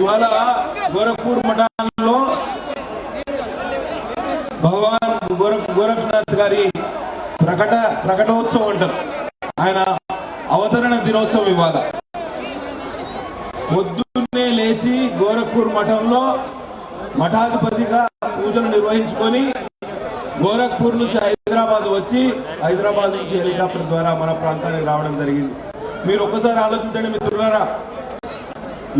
ఇవాళ గోరఖ్పూర్ మఠంలో భగవాన్ గోరఖ్నాథ్ గారి ప్రకటోత్సవం అంటారు. ఆయన అవతరణ దినోత్సవం ఇవాళ. పొద్దున్నే లేచి గోరఖ్పూర్ మఠంలో మఠాధిపతిగా పూజలు నిర్వహించుకొని గోరఖ్పూర్ నుంచి హైదరాబాద్ వచ్చి హైదరాబాద్ నుంచి హెలికాప్టర్ ద్వారా మన ప్రాంతానికి రావడం జరిగింది. మీరు ఒక్కసారి ఆలోచించండి మిత్రులారా,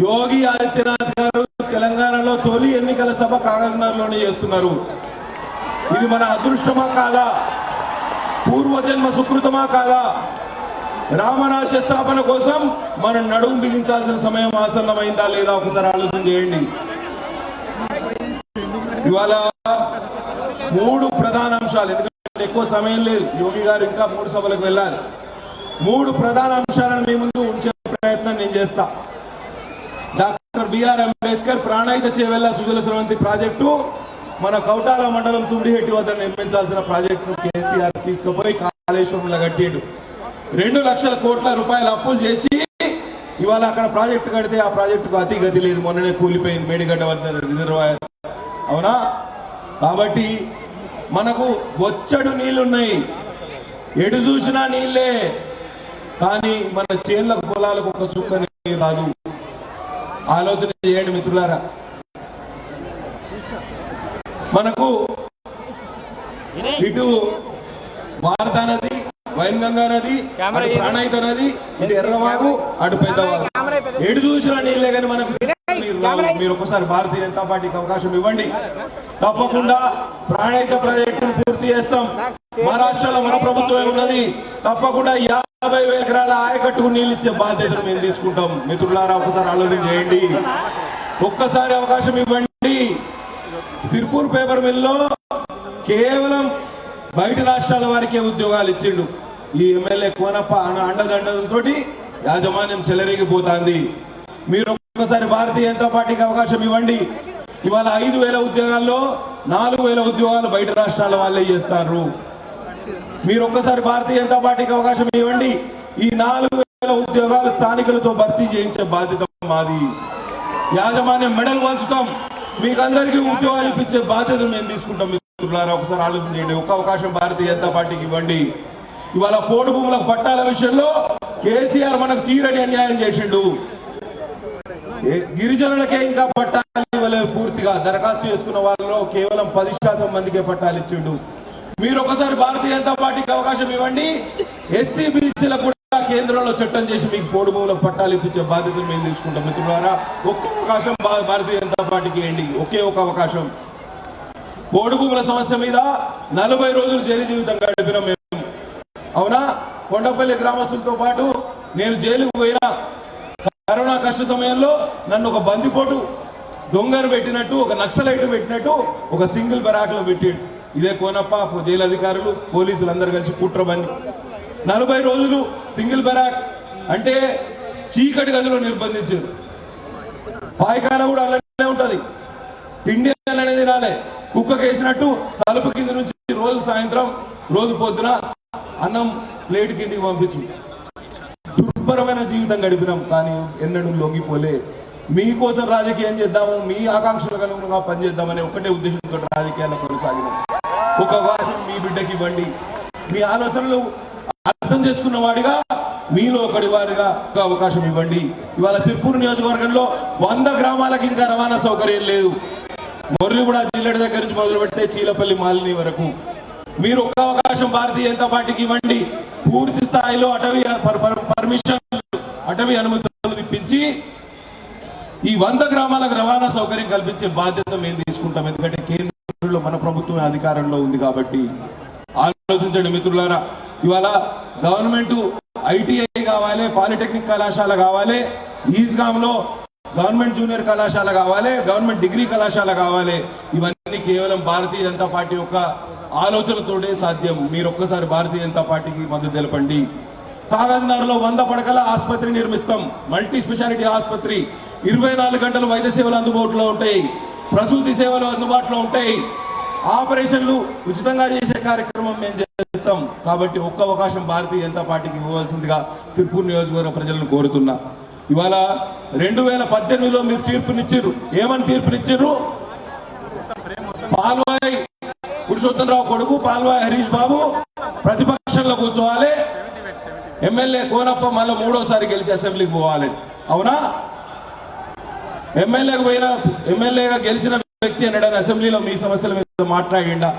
యోగి ఆదిత్యనాథ్ గారు తెలంగాణలో తొలి ఎన్నికల సభ కాగజ్నగర్లోనే చేస్తున్నారు. ఇది మన అదృష్టమా కాదా? పూర్వజన్మ సుకృతమా కాదా? రామరాజ్య స్థాపన కోసం మనం నడుము బిగించాల్సిన సమయం ఆసన్నమైందా లేదా ఒకసారి ఆలోచన చేయండి. ఇవాళ 3 ప్రధాన అంశాలు, ఎందుకంటే ఎక్కువ సమయం లేదు, యోగి గారు ఇంకా 3 సభలకు వెళ్ళాలి. 3 ప్రధాన అంశాలను మీ ముందు ఉంచే ప్రయత్నం నేను చేస్తా. Doctor BR Ambedkar ప్రాణాయిత Chevella Sujala Sravanthi project మన కౌటాల మండలం తుండిహెట్టి వద్ద నిర్మించాల్సిన ప్రాజెక్టు కేసీఆర్ తీసుకుపోయి కాళేశ్వరంలో కట్టిండు. 2 లక్షల కోట్ల రూపాయల అప్పులు చేసి ఇవాళ అక్కడ ప్రాజెక్టు కడితే ఆ ప్రాజెక్టుకు అతి గతి లేదు. మొన్ననే కూలిపోయింది మేడిగడ్డ వద్ద రిజర్వాయర్. అవునా? కాబట్టి మనకు బొచ్చడు నీళ్లున్నాయి, ఎటు చూసినా నీళ్లే, కానీ మన చేన్లకు పొలాలకు ఒక చుక్క నీరు రాదు. ఆలోచన చేయండి మిత్రులారా. మనకు ఇటు వారధా నది, వైన్గంగా నది, అటు ప్రాణాయిత నది, ఇటు ఎర్రవాగు, అటు పెద్దవాగు, ఎటు చూసినా నీళ్ళే కానీ మనకు నీరు రావు. మీరు ఒకసారి భారతీయ జనతా పార్టీకి అవకాశం ఇవ్వండి, తప్పకుండా ప్రాణాయిత ప్రాజెక్టును పూర్తి చేస్తాం. మహారాష్ట్రలో మన ప్రభుత్వం ఉన్నది, తప్పకుండా 50,000 ఎకరాల ఆయకట్టుకు నీళ్ళు ఇచ్చే బాధ్యతను మేము తీసుకుంటాం. మిత్రులారా ఒకసారి ఆలోచన చేయండి, ఒక్కసారి అవకాశం ఇవ్వండి. సిర్పూర్ పేపర్ మిల్లో కేవలం బయట రాష్ట్రాల వారికే ఉద్యోగాలు ఇచ్చిండు. ఈ ఎమ్మెల్యే కోనప్ప అండదండలతో యాజమాన్యం చెలరేగిపోతుంది. మీరు ఒక్కసారి భారతీయ జనతా పార్టీకి అవకాశం ఇవ్వండి. ఇవాళ 5,000 ఉద్యోగాల్లో 4,000 ఉద్యోగాలు బయట రాష్ట్రాల వాళ్ళే చేస్తారు. మీరు ఒక్కసారి భారతీయ జనతా పార్టీకి అవకాశం ఇవ్వండి. ఈ 4,000 ఉద్యోగాలు స్థానికులతో భర్తీ చేయించే బాధ్యత మాది. యాజమాన్యం మెడల్ వంచుతాం, మీకు అందరికీ ఉద్యోగాలు ఇప్పించే బాధ్యత మేము తీసుకుంటాం. మిత్రులారా ఒకసారి ఆలోచన చేయండి, ఒక్క అవకాశం భారతీయ జనతా పార్టీకి ఇవ్వండి. ఇవాళ పోడు భూములకు పట్టాల విషయంలో కేసీఆర్ మనకు తీరని అన్యాయం చేసిండు. గిరిజనులకే ఇంకా పట్టాలు ఇవ్వలేదు. పూర్తిగా దరఖాస్తు చేసుకున్న వాళ్ళలో కేవలం 10% మందికే పట్టాలు ఇచ్చిండు. మీరు ఒకసారి భారతీయ జనతా పార్టీకి అవకాశం ఇవ్వండి. ఎస్సీ బీసీలకు కూడా కేంద్రంలో చట్టం చేసి మీకు పోడు భూములకు పట్టాలు ఇప్పించే బాధ్యతను మేము తీసుకుంటాం. మిత్రులారా ఒక్క అవకాశం భారతీయ జనతా పార్టీకి ఇవ్వండి, ఒకే ఒక అవకాశం. పోడు భూముల సమస్య మీద 40 రోజులు జైలు జీవితం గడిపినాం మేము. అవునా? కొండపల్లి గ్రామస్తులతో పాటు నేను జైలుకు పోయినా. కరోనా కష్ట సమయంలో నన్ను ఒక బందిపోటు దొంగను పెట్టినట్టు, ఒక నక్సలైట్ పెట్టినట్టు ఒక సింగిల్ బరాక్లో పెట్టాడు. ఇదే కోనప్ప జైలు అధికారులు పోలీసులు అందరు కలిసి కుట్రబన్ని 40 రోజులు సింగిల్ బరాక్ అంటే చీకటి గదిలో నిర్బంధించారు. పాయకాన కూడా అలానే ఉంటది, తిండి అనేది తినాలే. కుక్కకి వేసినట్టు తలుపు కింద నుంచి రోజు సాయంత్రం రోజు పొద్దున అన్నం ప్లేట్ కిందికి పంపించు. దుర్భరమైన జీవితం గడిపినాం, కానీ ఎన్నడూ లొంగిపోలే. మీకోసం రాజకీయం చేద్దాము, మీ ఆకాంక్షలకు అనుగుణంగా పనిచేద్దామనే ఒకటే ఉద్దేశంతో రాజకీయాల్లో కొనసాగినాం. ఒక అవకాశం మీ బిడ్డకి ఇవ్వండి. మీ ఆలోచనలు అర్థం చేసుకున్న వాడిగా, మీలో ఒకటి వారిగా ఒక అవకాశం ఇవ్వండి. ఇవాళ సిర్పూర్ నియోజకవర్గంలో 100 గ్రామాలకు ఇంకా రవాణా సౌకర్యం లేదు. మొర్లిగూడ జిల్లా దగ్గర నుంచి మొదలు పెడితే చీలపల్లి మాలిని వరకు. మీరు ఒక్క అవకాశం భారతీయ జనతా పార్టీకి ఇవ్వండి. పూర్తి స్థాయిలో అటవీ అనుమతులు ఇప్పించి ఈ 100 గ్రామాలకు రవాణా సౌకర్యం కల్పించే బాధ్యత మేము తీసుకుంటాం. ఎందుకంటే కేంద్రంలో మన ప్రభుత్వం అధికారంలో ఉంది కాబట్టి. ఆలోచించండి మిత్రులారా, ఇవాళ గవర్నమెంట్ ఐటీఐ కావాలి, పాలిటెక్నిక్ కళాశాల కావాలి, ఈజ్గాంలో గవర్నమెంట్ జూనియర్ కళాశాల కావాలి, గవర్నమెంట్ డిగ్రీ కళాశాల కావాలి. ఇవన్నీ కేవలం భారతీయ జనతా పార్టీ యొక్క ఆలోచనతోటే సాధ్యం. మీరు ఒక్కసారి భారతీయ జనతా పార్టీకి మద్దతు తెలపండి. కాగజ్నగర్లో 100 పడకల ఆసుపత్రి నిర్మిస్తాం, మల్టీ స్పెషాలిటీ ఆసుపత్రి. 24 గంటలు వైద్య సేవలు అందుబాటులో ఉంటాయి, ప్రసూతి సేవలు అందుబాటులో ఉంటాయి, ఆపరేషన్లు ఉచితంగా చేసే కార్యక్రమం మేము చేస్తాం. కాబట్టి ఒక్క అవకాశం భారతీయ జనతా పార్టీకి ఇవ్వాల్సిందిగా సిర్పూర్ నియోజకవర్గ ప్రజలను కోరుతున్నా. ఇవాళ 2018లో మీరు తీర్పునిచ్చారు. ఏమని తీర్పునిచ్చారు? పాల్వాయి పురుషోత్తమరావు కొడుకు పాల్వాయి హరీష్ బాబు ప్రతిపక్షంలో కూర్చోవాలి, ఎమ్మెల్యే కోనప్ప మళ్ళీ 3వసారి గెలిచి అసెంబ్లీకి పోవాలి. అవునా? ఎమ్మెల్యేగా గెలిచిన వ్యక్తి ఎన్నడైనా అసెంబ్లీలో మీ సమస్యల మీద మాట్లాడిండా?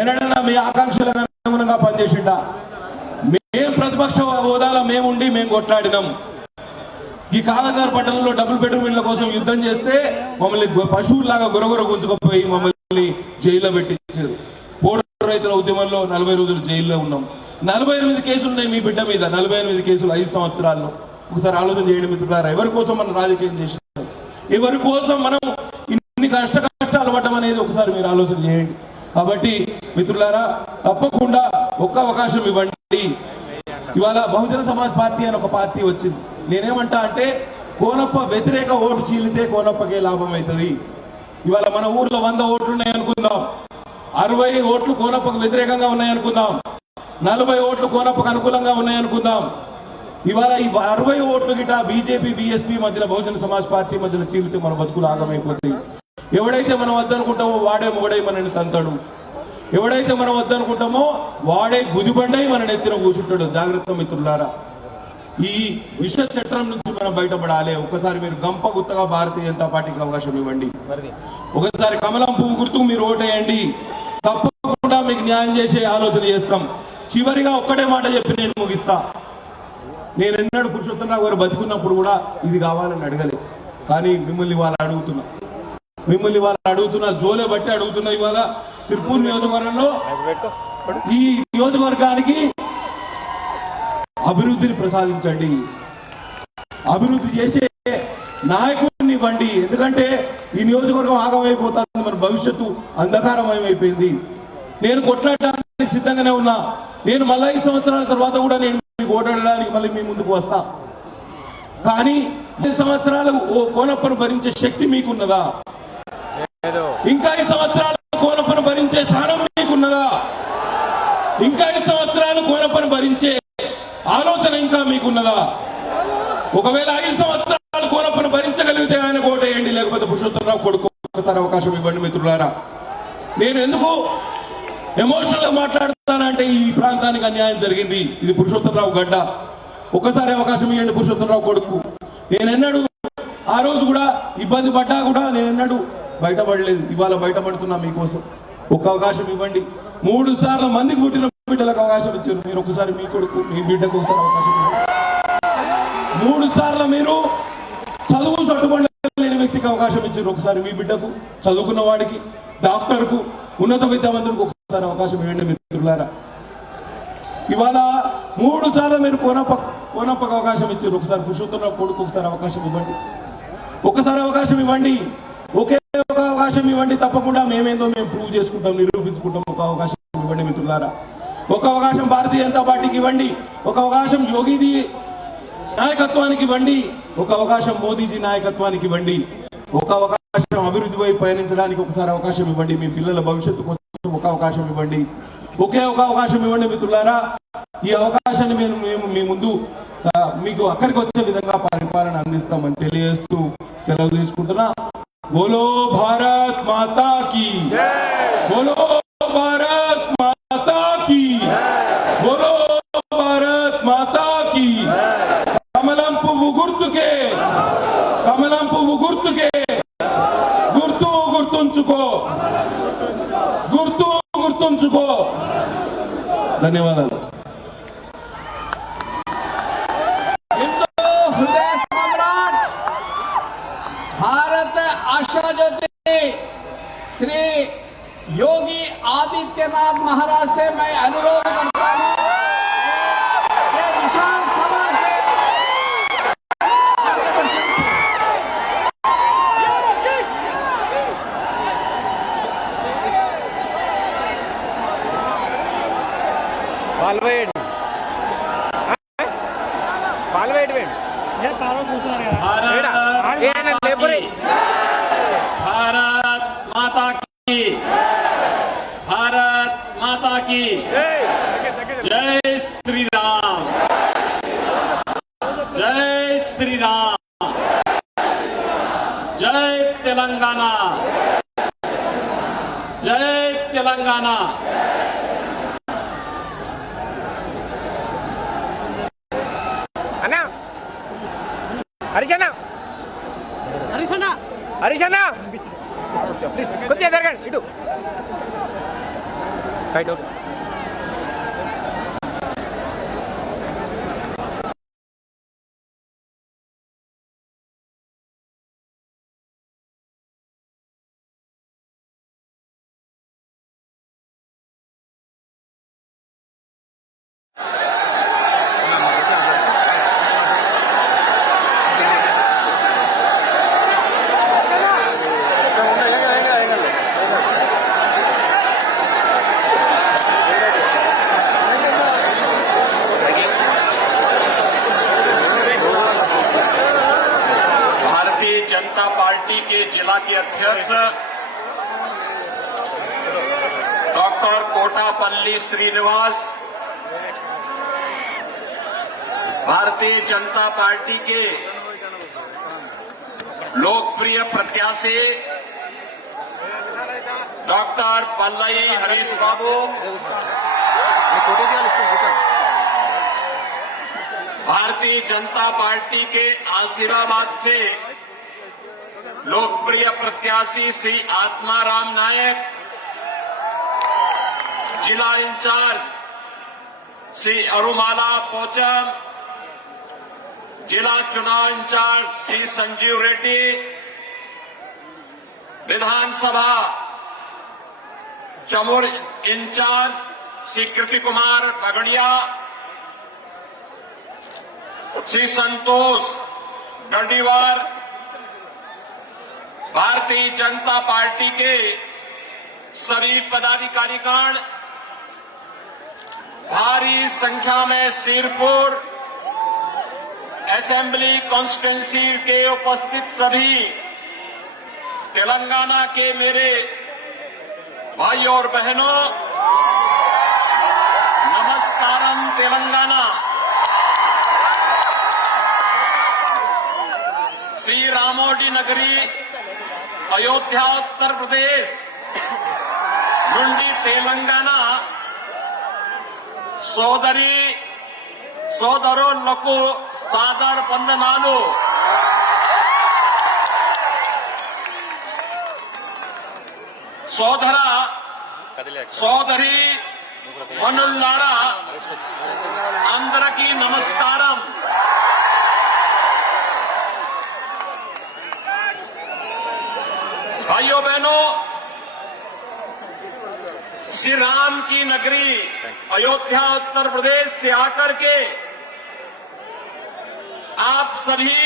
ఎన్నడైనా మీ ఆకాంక్షలకు అనుగుణంగా పనిచేసిండా? మేము ప్రతిపక్ష హోదాలో మేముండి మేము కొట్లాడినాం. ఈ కాదగారు పట్టణంలో డబుల్ బెడ్రూమ్ ఇళ్ల కోసం యుద్ధం చేస్తే మమ్మల్ని పశువులాగా గురగుర గుంజుకపోయి మమ్మల్ని జైల్లో పెట్టించారు. పోడు రైతుల ఉద్యమంలో 40 రోజులు జైల్లో ఉన్నాం. 48 కేసులు ఉన్నాయి మీ బిడ్డ మీద. 48 కేసులు 5 సంవత్సరాల్లో. ఒకసారి ఆలోచన చేయండి మిత్రులారా. ఎవరి కోసం మనం రాజకీయం చేసినాం? ఎవరి కోసం మనం ఇన్ని కష్టాలు పడ్డం అనేది ఒకసారి మీరు ఆలోచన చేయండి. కాబట్టి మిత్రులారా, తప్పకుండా ఒక్క అవకాశం ఇవ్వండి. ఇవాళ బహుజన సమాజ్ పార్టీ అని ఒక పార్టీ వచ్చింది. నేనేమంటా అంటే, కోనప్ప వ్యతిరేక ఓటు చీలితే కోనప్పకే లాభం అవుతుంది. ఇవాళ మన ఊర్లో 100 ఓట్లు ఉన్నాయనుకుందాం, 60 ఓట్లు కోనప్పకు వ్యతిరేకంగా ఉన్నాయనుకుందాం, 40 ఓట్లు కోనప్పకు అనుకూలంగా ఉన్నాయనుకుందాం. ఇవాళ ఈ 60 ఓట్లు గిట బీజేపీ బీఎస్పీ మధ్యలో బహుజన సమాజ్ పార్టీ మధ్యలో చీలితే మన బతుకులు ఆగమైపోతాయి. ఎవడైతే మనం వద్దనుకుంటామో వాడే మొగడై మనని తంతాడు. ఎవడైతే మనం వద్దనుకుంటామో వాడే గుదిబండై మన నెత్తిన కూర్చుంటాడు. జాగ్రత్త మిత్రులారా. ఈ విష చట్రం నుంచి మనం బయటపడాలి. ఒకసారి మీరు గంప గుత్తగా భారతీయ జనతా పార్టీకి అవకాశం ఇవ్వండి. ఒకసారి కమలం పువ్వు గుర్తుకు మీరు ఓటేయండి. తప్పకుండా మీకు న్యాయం చేసే ఆలోచన చేస్తాం. చివరిగా ఒక్కటే మాట చెప్పి నేను ముగిస్తా. నేను ఎన్నడూ పురుషోత్తమరావు గారు బతుకున్నప్పుడు కూడా ఇది కావాలని అడగలేదు. కానీ మిమ్మల్ని వాళ్ళు అడుగుతున్నా, జోలే బట్టి అడుగుతున్నా. ఇవాళ సిర్పూర్ నియోజకవర్గంలో ఈ నియోజకవర్గానికి అభివృద్ధిని ప్రసాదించండి, అభివృద్ధి చేసే నాయకుడిని ఇవ్వండి. ఎందుకంటే ఈ నియోజకవర్గం ఆగమైపోతుంది, మన భవిష్యత్తు అంధకారమయమైపోయింది. నేను కొట్లాడడానికి సిద్ధంగానే ఉన్నా. నేను మళ్ళీ 5 సంవత్సరాల తర్వాత కూడా నేను మీకు ఓటాడడానికి మళ్ళీ మీ ముందుకు వస్తా. కానీ 5 సంవత్సరాలు ఓ కోనప్పను భరించే శక్తి మీకున్నదా? ఇంకా 5 సంవత్సరాలు కోనప్పను భరించే సహనం మీకున్నదా? ఇంకా 5 సంవత్సరాలు కోనప్పను భరించే ఆలోచన ఇంకా మీకున్నదా? ఒకవేళ 5 సంవత్సరాలు కోనప్పను భరించగలిగితే ఆయన ఓటేయండి, లేకపోతే పురుషోత్తమరావు కొడుకు ఒకసారి అవకాశం ఇవ్వండి. మిత్రులారా, నేను ఎందుకు ఎమోషనల్ గా మాట్లాడుతానంటే, ఈ ప్రాంతానికి అన్యాయం జరిగింది. ఇది పురుషోత్తమరావు గడ్డ. ఒకసారి అవకాశం ఇవ్వండి పురుషోత్తమరావు కొడుకు. నేను ఎన్నడూ ఆ రోజు కూడా ఇబ్బంది పడ్డా కూడా నేను ఎన్నడూ బయటపడలేదు. ఇవాళ బయటపడుతున్నా మీకోసం. ఒక్క అవకాశం ఇవ్వండి. 3 సార్లు మందికి పుట్టిన బిడ్డలకు అవకాశం ఇచ్చారు. మీరు ఒకసారి మీ కొడుకు మీ బిడ్డకు ఒకసారి అవకాశం ఇవ్వండి. 3 సార్లు మీరు చదువు సట్టుబడలేని వ్యక్తికి అవకాశం ఇచ్చారు. ఒకసారి మీ బిడ్డకు, చదువుకున్న వాడికి, డాక్టర్కు, ఉన్నత విద్యావంతులకు ఒకసారి అవకాశం ఇవ్వండి. మిత్రులారా, ఇవాళ 3 సార్లు మీరు కోనప్పకు అవకాశం ఇచ్చారు. ఒకసారి పురుషోత్తమరావు కొడుకు ఒకసారి అవకాశం ఇవ్వండి. ఒకసారి అవకాశం ఇవ్వండి. ఒకే ఒక అవకాశం ఇవ్వండి. తప్పకుండా మేమేందో మేము ప్రూవ్ చేసుకుంటాం, నిరూపించుకుంటాం. ఒక అవకాశం ఇవ్వండి మిత్రులారా. ఒక అవకాశం భారతీయ జనతా పార్టీకి ఇవ్వండి. ఒక అవకాశం యోగిది నాయకత్వానికి ఇవ్వండి. ఒక అవకాశం మోదీజీ నాయకత్వానికి ఇవ్వండి. ఒక అవకాశం అభివృద్ధి వైపు పయనించడానికి ఒకసారి అవకాశం ఇవ్వండి. మీ పిల్లల భవిష్యత్తు కోసం ఒక అవకాశం ఇవ్వండి. ఒకే ఒక అవకాశం ఇవ్వండి మిత్రులారా. ఈ అవకాశాన్ని మేము మీ ముందు మీకు అక్కడికి వచ్చే విధంగా పరిపాలన అందిస్తామని తెలియజేస్తూ సెలవు తీసుకుంటున్నా. బోలో భారత్ మాతా కీ, బోలో భారత్ మాతా కీ, బోలో భారత్ మాతా కీ. కమలం పువ్వు గుర్తుకే, కమలం పువ్వు గుర్తుకే, గుర్తు గుర్తుంచుకో, గుర్తు గుర్తుంచుకో. ధన్యవాదాలు. भारत आशा ज्योति श्री योगी आदित्यनाथ महाराज से मैं अनुरोध करता हूँ, ये विशाल सभा से मार्गदर्शन। पालवेड पालवेड वेड ये तारो पूछना है। भारत माता की, भारत माता की जय श्री राम, जय श्री राम। जय तेलंगाना, जय तेलंगाना। అన్నా హరిశన్న హరీష్ హరిశన్న ప్లీజ్ కొద్దిగా జరగండి ఇటు రైట్ ఓకే जनता पार्टी के जिला के अध्यक्ष डॉक्टर कोटापल्ली श्रीनिवास, भारतीय जनता पार्टी के लोकप्रिय प्रत्याशी डॉक्टर पल्लई हरीश बाबू, भारतीय जनता पार्टी के आसिफाबाद से लोकप्रिय प्रत्याशी श्री आत्माराम नायक, जिला इंचार्ज श्री अरुमाला पोचम, जिला चुनाव इंचार्ज श्री संजीव रेड्डी, विधानसभा चमोर इंचार्ज श्री कृति कुमार पगड़िया, श्री संतोष गढ़ीवार, भारतीय जनता पार्टी के सभी पदाधिकारीगण, भारी संख्या में सिरपुर असेंबली कॉन्स्टिट्यूंसी के उपस्थित सभी तेलंगाना के मेरे भाइयों और बहनों, नमस्कारम तेलंगाना। श्री रामोडी नगरी अयोध्या उत्तर प्रदेश నుండి తెలంగాణ సోదరులకు సాదర వందనాలు। సోదరి మనుల్లారా అందరికీ నమస్కారం। भाइयों बहनों, श्री राम की नगरी अयोध्या उत्तर प्रदेश से आकर के आप सभी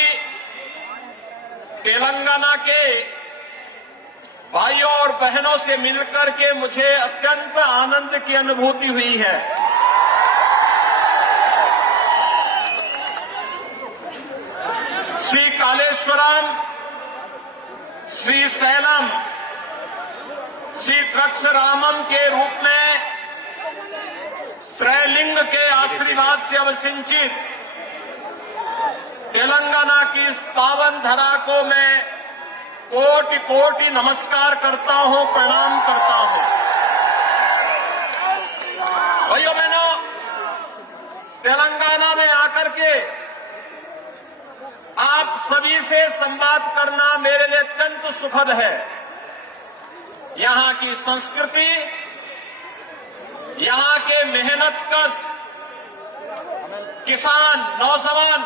तेलंगाना के भाइयों और बहनों से मिलकर के मुझे अत्यंत आनंद की अनुभूति हुई है। श्री कालेश्वरम, श्री सैलम, श्री द्रक्षरामम के रूप में त्रैलिंग के आशीर्वाद से अवसिंचित तेलंगाना की इस पावन धरा को मैं कोटि कोटि नमस्कार करता हूं, प्रणाम करता हूं। भाइयों बहनों, तेलंगाना में आकर के आप सभी से संवाद करना मेरे लिए अत्यंत सुखद है। यहां की संस्कृति, यहां के मेहनतकश किसान, नौजवान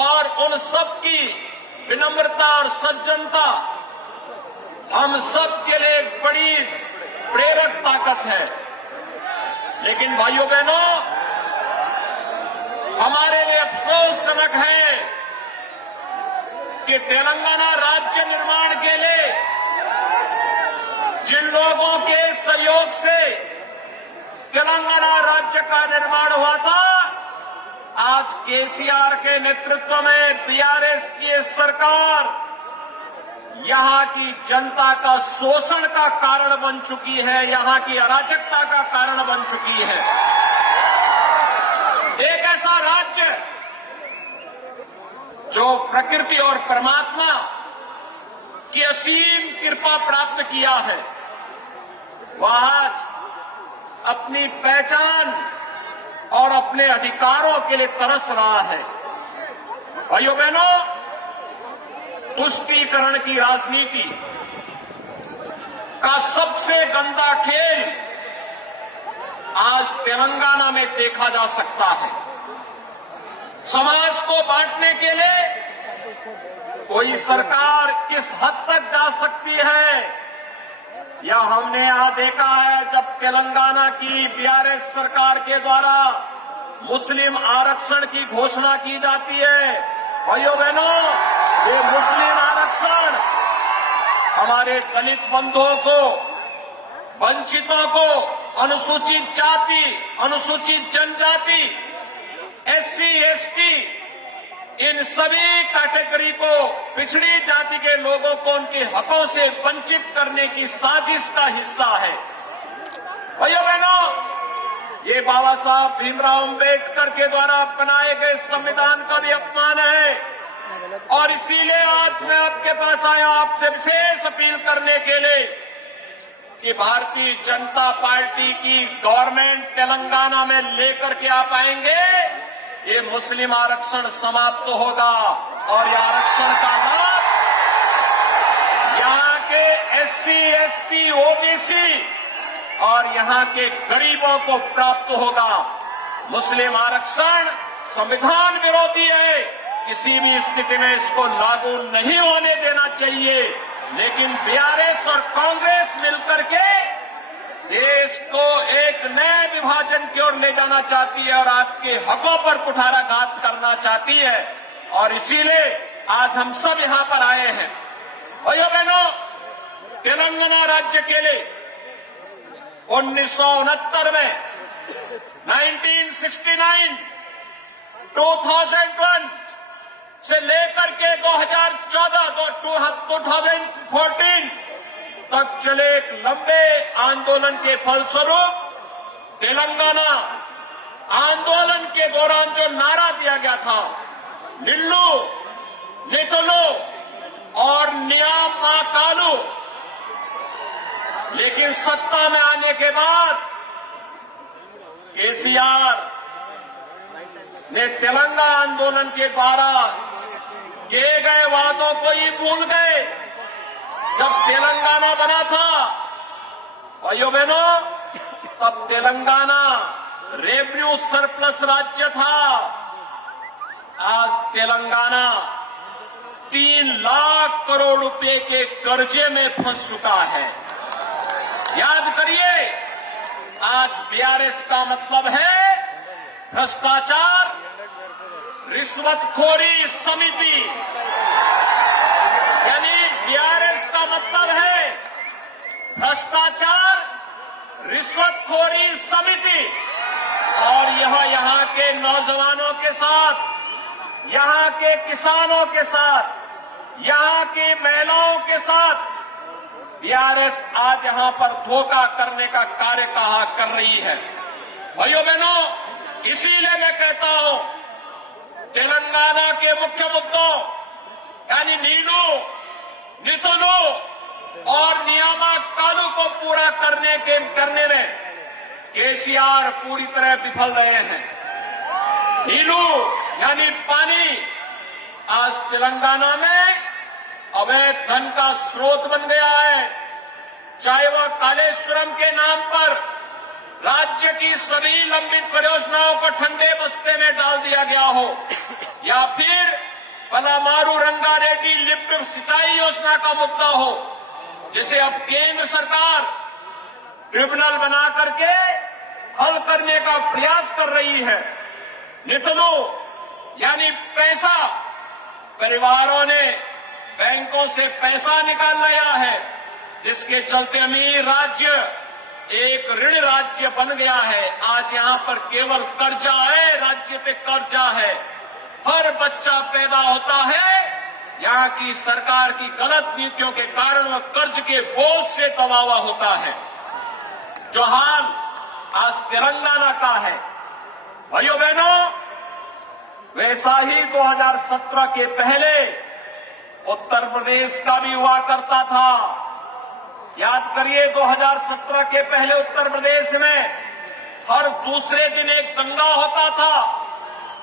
और उन सब की विनम्रता और सज्जनता हम सब के लिए बड़ी प्रेरक ताकत है। लेकिन भाइयों बहनों, हमारे लिए अफसोसजनक है कि तेलंगाना राज्य निर्माण के लिए जिन लोगों के सहयोग से तेलंगाना राज्य का निर्माण हुआ था, आज केसीआर के नेतृत्व में बीआरएस की सरकार यहां की जनता का शोषण का कारण बन चुकी है, यहां की अराजकता का कारण बन चुकी है। एक ऐसा राज्य जो प्रकृति और परमात्मा की असीम कृपा प्राप्त किया है, वह आज अपनी पहचान और अपने अधिकारों के लिए तरस रहा है। भाइयों बहनों, तुष्टीकरण की राजनीति का सबसे गंदा खेल आज तेलंगाना में देखा जा सकता है। समाज को बांटने के लिए कोई सरकार किस हद तक जा सकती है, या हमने यहां देखा है जब तेलंगाना की बीआरएस सरकार के द्वारा मुस्लिम आरक्षण की घोषणा की जाती है। भाइयों बहनों, ये मुस्लिम आरक्षण हमारे दलित बंधुओं को, वंचितों को, अनुसूचित जाति, अनुसूचित जनजाति, एससी, एसटी, इन सभी कैटेगरी को, पिछड़ी जाति के लोगों को उनके हकों से वंचित करने की साजिश का हिस्सा है। भाइयों बहनों, ये बाबा साहब भीमराव अंबेडकर के द्वारा बनाए गए संविधान का भी अपमान है, और इसीलिए आज मैं आपके पास आया आपसे विशेष अपील करने के लिए कि भारतीय जनता पार्टी की गवर्नमेंट तेलंगाना में लेकर के आप आएंगे, ये मुस्लिम आरक्षण समाप्त होगा और ये आरक्षण का लाभ यहाँ के एससी, एसटी, ओबीसी और यहाँ के गरीबों को प्राप्त होगा। मुस्लिम आरक्षण संविधान विरोधी है, किसी भी स्थिति में इसको लागू नहीं होने देना चाहिए, लेकिन बीआरएस और कांग्रेस मिलकर के देश को एक नए विभाजन की ओर ले जाना चाहती है और आपके हकों पर कुठाराघात करना चाहती है, और इसीलिए आज हम सब यहां पर आए हैं। भाइयों बहनों, तेलंगाना राज्य के लिए 1969 में 1969, 2001 से लेकर के 2014 2014 तक चले एक लंबे आंदोलन के फलस्वरूप तेलंगाना आंदोलन के दौरान जो नारा दिया गया था, निल्लू नितुलू और नियामा कालू, लेकिन सत्ता में आने के बाद केसीआर ने तेलंगाना आंदोलन के द्वारा किए गए वादों को ही भूल गए। जब तेलंगाना बना था, भाइयों बहनों, तब तेलंगाना रेवेन्यू सरप्लस राज्य था। आज तेलंगाना 3 लाख करोड़ रुपए के कर्जे में फंस चुका है। याद करिए, आज बीआरएस का मतलब है भ्रष्टाचार, रिश्वतखोरी समिति, यानी बीआरएस का मतलब है भ्रष्टाचार, रिश्वतखोरी समिति, और यह यहाँ के नौजवानों के साथ, यहाँ के किसानों के साथ, यहाँ की महिलाओं के साथ बीआरएस आज यहाँ पर धोखा करने का कार्य कर रही है। भाइयों बहनों, इसीलिए मैं कहता हूं, तेलंगाना के मुख्य मुद्दों यानी नीलू, नितुलू और नियामा कालू को पूरा करने में केसीआर पूरी तरह विफल रहे हैं। नीलू यानी पानी आज तेलंगाना में अवैध धन का स्रोत बन गया है। चाहे वह कालेश्वरम के नाम पर राज्य की सभी लंबित परियोजनाओं को ठंडे बस्ते में डाल दिया गया हो, या फिर पलामारू रंगारेड्डी लिफ्ट सिंचाई योजना का मुद्दा हो, जिसे अब केंद्र सरकार ट्रिब्यूनल बना करके हल करने का प्रयास कर रही है। नितुलू यानी पैसा, परिवारों ने बैंकों से पैसा निकाल लिया है, जिसके चलते अमीर राज्य एक ऋण राज्य बन गया है। आज यहाँ पर केवल कर्जा है, राज्य पे कर्जा है। हर बच्चा पैदा होता है, यहाँ की सरकार की गलत नीतियों के कारण वह कर्ज के बोझ से दबा हुआ होता है। जो हाल आज तेलंगाना का है, भाइयों बहनों, वैसा ही 2017 के पहले उत्तर प्रदेश का भी हुआ करता था। याद करिए 2017 के पहले उत्तर प्रदेश में हर दूसरे दिन एक दंगा होता था,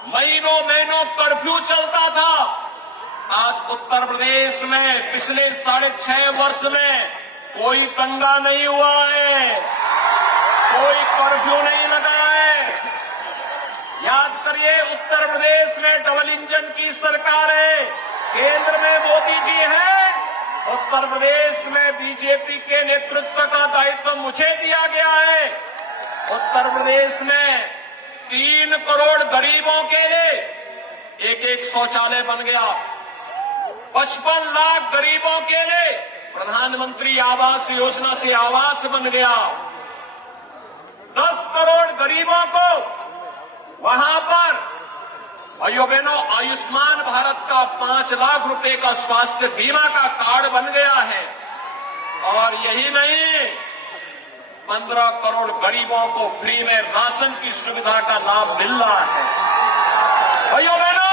महीनों महीनों कर्फ्यू चलता था। आज उत्तर प्रदेश में पिछले 6.5 वर्ष में कोई दंगा नहीं हुआ है, कोई कर्फ्यू नहीं लगा है। याद करिए उत्तर प्रदेश में डबल इंजन की सरकार है, केंद्र में मोदी जी हैं, उत्तर प्रदेश में बीजेपी के नेतृत्व का दायित्व मुझे दिया गया है। उत्तर प्रदेश में 3 करोड़ गरीबों के लिए एक शौचालय बन गया, 55 लाख गरीबों के लिए प्रधानमंत्री आवास योजना से आवास बन गया, 10 करोड़ गरीबों को वहां पर भाइयों बहनों आयुष्मान भारत का 5 लाख रुपए का स्वास्थ्य बीमा का कार्ड बन गया है। और यही नहीं, 15 करोड़ गरीबों को फ्री में राशन की सुविधा का लाभ मिल रहा है। भाइयों बहनों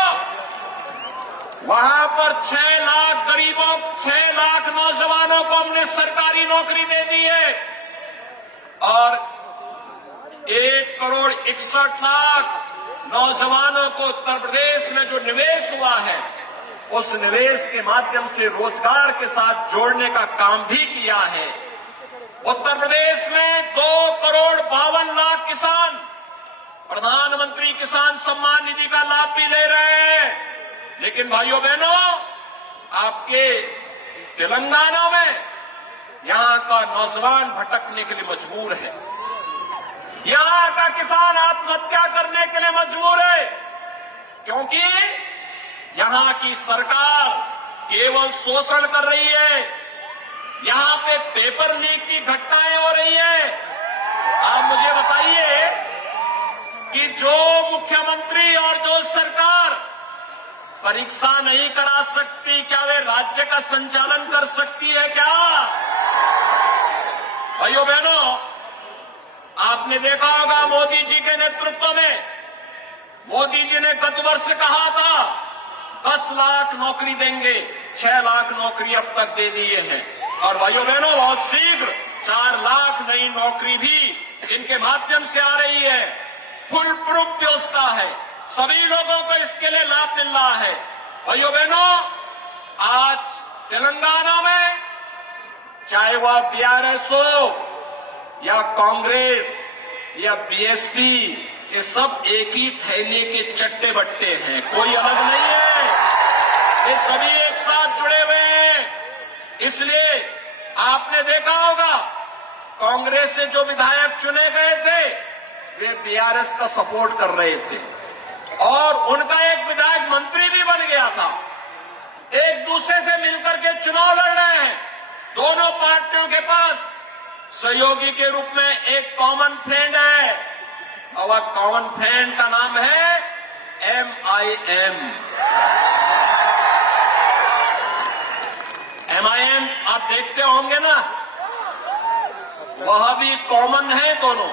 वहां पर 6 लाख गरीबों, 6 लाख नौजवानों को हमने सरकारी नौकरी दे दी है और 1 करोड़ 61 लाख नौजवानों को उत्तर प्रदेश में जो निवेश हुआ है उस निवेश के माध्यम से रोजगार के साथ जोड़ने का काम भी किया है। उत्तर प्रदेश में 2 करोड़ 52 लाख किसान प्रधानमंत्री किसान सम्मान निधि का लाभ भी ले रहे हैं। लेकिन भाइयों बहनों आपके तेलंगाना में यहां का नौजवान भटकने के लिए मजबूर है, यहां का किसान आत्महत्या करने के लिए मजबूर है, क्योंकि यहां की सरकार केवल शोषण कर रही है, यहां पे पेपर लीक की घटनाएं हो रही है। आप मुझे बताइए कि जो मुख्यमंत्री और जो सरकार परीक्षा नहीं करा सकती, क्या वे राज्य का संचालन कर सकती है क्या? भाइयों बहनों आपने देखा होगा मोदी जी के नेतृत्व में मोदी जी ने गत वर्ष कहा था 10 लाख नौकरी देंगे, 6 लाख नौकरी अब तक दे दिए हैं। और भाइयों बहनों बहुत शीघ्र 4 लाख नई नौकरी भी इनके माध्यम से आ रही है। फुल प्रूफ व्यवस्था है, सभी लोगों को इसके लिए लाभ मिल रहा है। भाइयों बहनों आज तेलंगाना में चाहे वह बीआरएस हो या कांग्रेस या बीएसपी, ये सब एक ही थैले के चट्टे बट्टे हैं, कोई अलग नहीं है, ये सभी एक साथ जुड़े हुए हैं। इसलिए आपने देखा होगा कांग्रेस से जो विधायक चुने गए थे वे बीआरएस का सपोर्ट कर रहे थे और उनका एक विधायक मंत्री भी बन गया था। एक दूसरे से मिलकर के चुनाव लड़ रहे हैं। दोनों पार्टियों के पास सहयोगी के रूप में एक कॉमन फ्रेंड है और वह कॉमन फ्रेंड का नाम है MIM। MIM आप देखते होंगे ना, वह भी कॉमन है। दोनों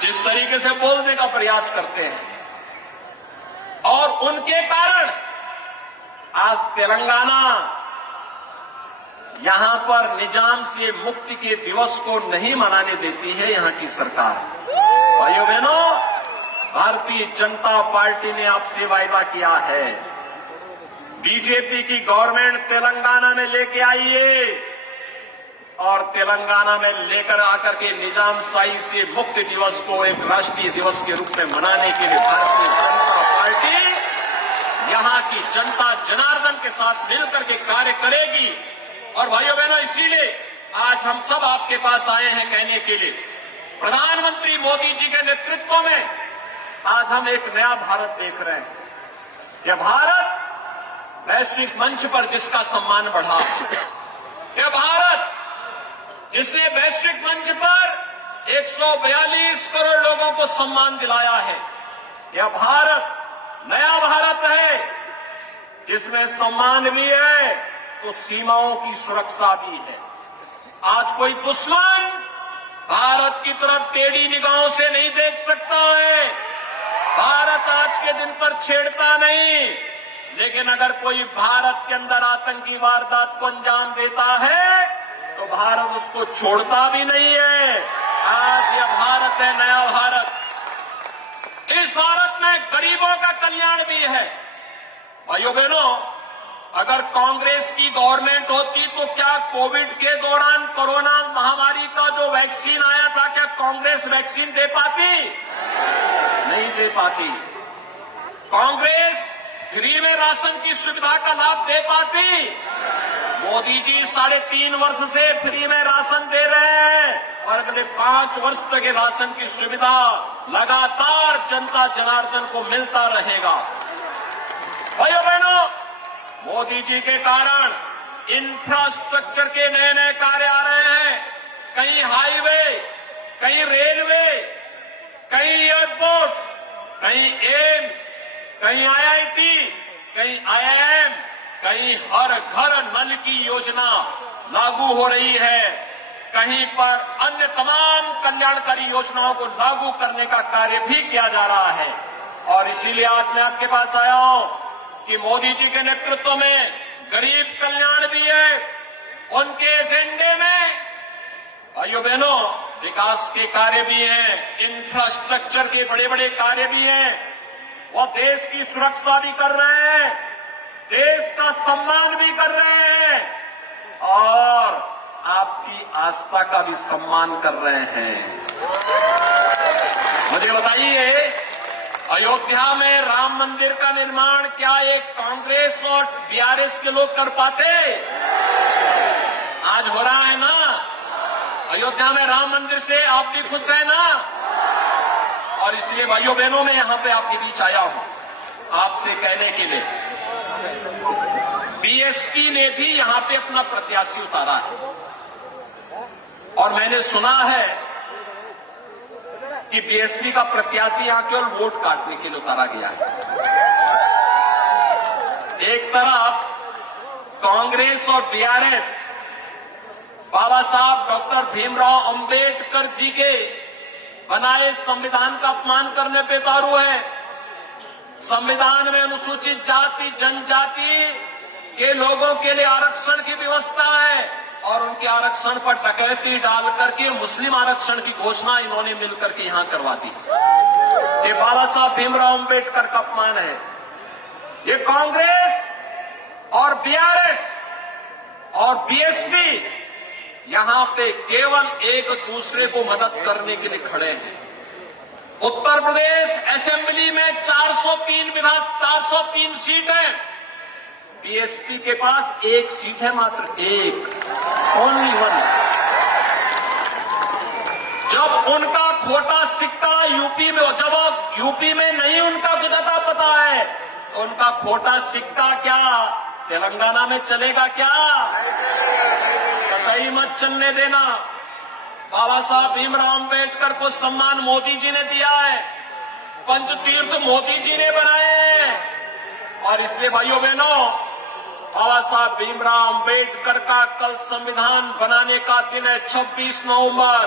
जिस तरीके से बोलने का प्रयास करते हैं और उनके कारण आज तेलंगाना यहां पर निजाम से मुक्ति के दिवस को नहीं मनाने देती है यहां की सरकार। भाइयों बहनों भारतीय जनता पार्टी ने आपसे वायदा किया है, बीजेपी की गवर्नमेंट तेलंगाना में लेके आई है और तेलंगाना में लेकर आकर के निजामशाही से मुक्ति दिवस को एक राष्ट्रीय दिवस के रूप में मनाने के लिए भारतीय जनता पार्टी यहां की जनता जनार्दन के साथ मिलकर के कार्य करेगी। और भाइयों बहनों इसीलिए आज हम सब आपके पास आए हैं कहने के लिए, प्रधानमंत्री मोदी जी के नेतृत्व में आज हम एक नया भारत देख रहे हैं। यह भारत वैश्विक मंच पर जिसका सम्मान बढ़ा, यह भारत जिसने वैश्विक मंच पर 142 करोड़ लोगों को सम्मान दिलाया है, यह भारत नया भारत है जिसमें सम्मान भी है तो सीमाओं की सुरक्षा भी है। आज कोई दुश्मन भारत की तरफ टेढ़ी निगाहों से नहीं देख सकता है। भारत आज के दिन पर छेड़ता नहीं, लेकिन अगर कोई भारत के अंदर आतंकी वारदात को अंजाम देता है तो भारत उसको छोड़ता भी नहीं है। आज यह भारत है, नया भारत। इस भारत में गरीबों का कल्याण भी है। भाइयों बहनों, अगर कांग्रेस की गवर्नमेंट होती तो क्या कोविड के दौरान कोरोना महामारी का जो वैक्सीन आया था, क्या कांग्रेस वैक्सीन दे पाती? नहीं दे पाती। कांग्रेस फ्री में राशन की सुविधा का लाभ दे पाती? मोदी जी 3.5 वर्ष से फ्री में राशन दे रहे हैं और अगले 5 वर्ष तक ये राशन की सुविधा लगातार जनता जनार्दन को मिलता रहेगा। भाइयों बहनों, मोदी जी के कारण इंफ्रास्ट्रक्चर के नए नए कार्य आ रहे हैं। कहीं हाईवे, कहीं रेलवे, कहीं एयरपोर्ट, कहीं एम्स, कहीं आईआईटी, कहीं आईआईएम, कहीं हर घर नल की योजना लागू हो रही है। कहीं पर अन्य तमाम कल्याणकारी योजनाओं को लागू करने का कार्य भी किया जा रहा है। और इसीलिए आज मैं आपके पास आया हूं कि मोदी जी के नेतृत्व में गरीब कल्याण भी है। उनके एजेंडे में भाइयों बहनों विकास के कार्य भी हैं, इंफ्रास्ट्रक्चर के बड़े बड़े कार्य भी हैं। वो देश की सुरक्षा भी कर रहे हैं, देश का सम्मान भी कर रहे हैं और आपकी आस्था का भी सम्मान कर रहे हैं। मुझे बताइए, अयोध्या में राम मंदिर का निर्माण क्या एक कांग्रेस और बीआरएस के लोग कर पाते? आज हो रहा है ना। अयोध्या में राम मंदिर से आप भी खुश हैं ना। और इसलिए भाइयों बहनों, मैं यहां पे आपके बीच आया हूं आपसे कहने के लिए, बीएसपी ने भी यहां पे अपना प्रत्याशी उतारा है और मैंने सुना है कि बीएसपी का प्रत्याशी यहां केवल वोट काटने के लिए उतारा गया है। एक तरफ कांग्रेस और बीआरएस बाबा साहब डॉक्टर भीमराव अंबेडकर जी के बनाए संविधान का अपमान करने पे उतारू है। संविधान में अनुसूचित जाति जनजाति के लोगों के लिए आरक्षण की व्यवस्था है और उनके आरक्षण पर डकैती डाल करके मुस्लिम आरक्षण की घोषणा इन्होंने मिलकर के यहां करवा दी। ये बाबा साहब भीमराव अंबेडकर का अपमान है। ये कांग्रेस और बीआरएस और बीएसपी यहां पे केवल एक दूसरे को मदद करने के लिए खड़े हैं। उत्तर प्रदेश असेंबली में 403 सीट है। बीएसपी के पास एक सीट है, मात्र एक, ओनली वन। जब उनका खोटा सिक्का यूपी में, जब यूपी में नहीं उनका गुजरता पता है, तो उनका खोटा सिक्का क्या तेलंगाना में चलेगा क्या? कतई मत चलने देना। बाबा साहब भीमराव अंबेडकर को सम्मान मोदी जी ने दिया है, पंचतीर्थ मोदी जी ने बनाए हैं और इसलिए भाइयों बहनों, बाबा साहब भीमराव अंबेडकर का कल संविधान बनाने का दिन है 26 नवंबर।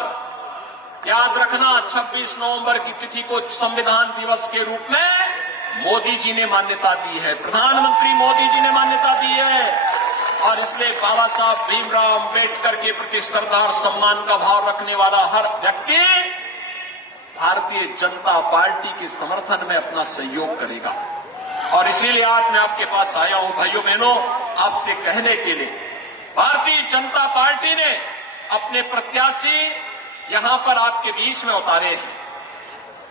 याद रखना, 26 नवंबर की तिथि को संविधान दिवस के रूप में मोदी जी ने मान्यता दी है, प्रधानमंत्री मोदी जी ने मान्यता दी है और इसलिए बाबा साहब भीमराव अंबेडकर के प्रति श्रद्धा और सम्मान का भाव रखने वाला हर व्यक्ति भारतीय जनता पार्टी के समर्थन में अपना सहयोग करेगा। और इसीलिए आज मैं आपके पास आया हूं भाइयों बहनों, आपसे कहने के लिए, भारतीय जनता पार्टी ने अपने प्रत्याशी यहां पर आपके बीच में उतारे हैं।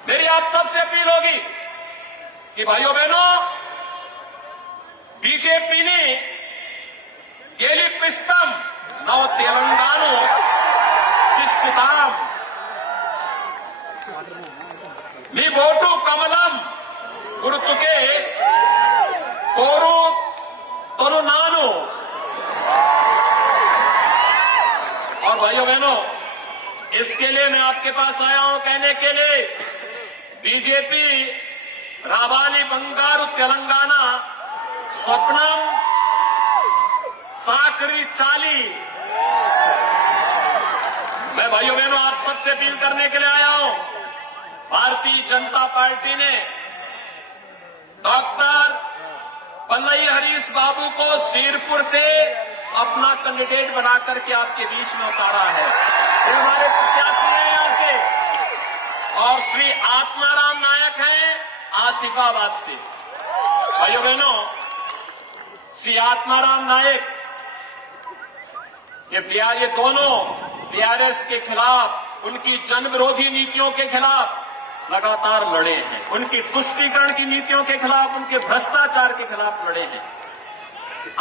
मेरी आप सबसे अपील होगी कि भाइयों बहनों, बीजेपी ने गेलिपिस्तम नव तेलंगानो शिष्टिताम मी वोटू कमलम गुरुतुके कोरु तनु नानु। और भाइयों बहनों, इसके लिए मैं आपके पास आया हूं कहने के लिए, बीजेपी रावाली बंगारू तेलंगाना स्वप्नम साकरी चाली। मैं भाइयों बहनों आप सबसे अपील करने के लिए आया हूं, भारतीय जनता पार्टी ने बाबू को सिरपुर से अपना कैंडिडेट बना करके आपके बीच में उतारा है। ये हमारे प्रत्याशी हैं यहां से। और श्री आत्माराम नायक हैं आसिफाबाद से। भाइयों बहनों, श्री आत्माराम नायक ये दोनों बीआरएस के खिलाफ, उनकी जन विरोधी नीतियों के खिलाफ लगातार लड़े हैं। उनकी तुष्टीकरण की नीतियों के खिलाफ, उनके भ्रष्टाचार के खिलाफ लड़े हैं।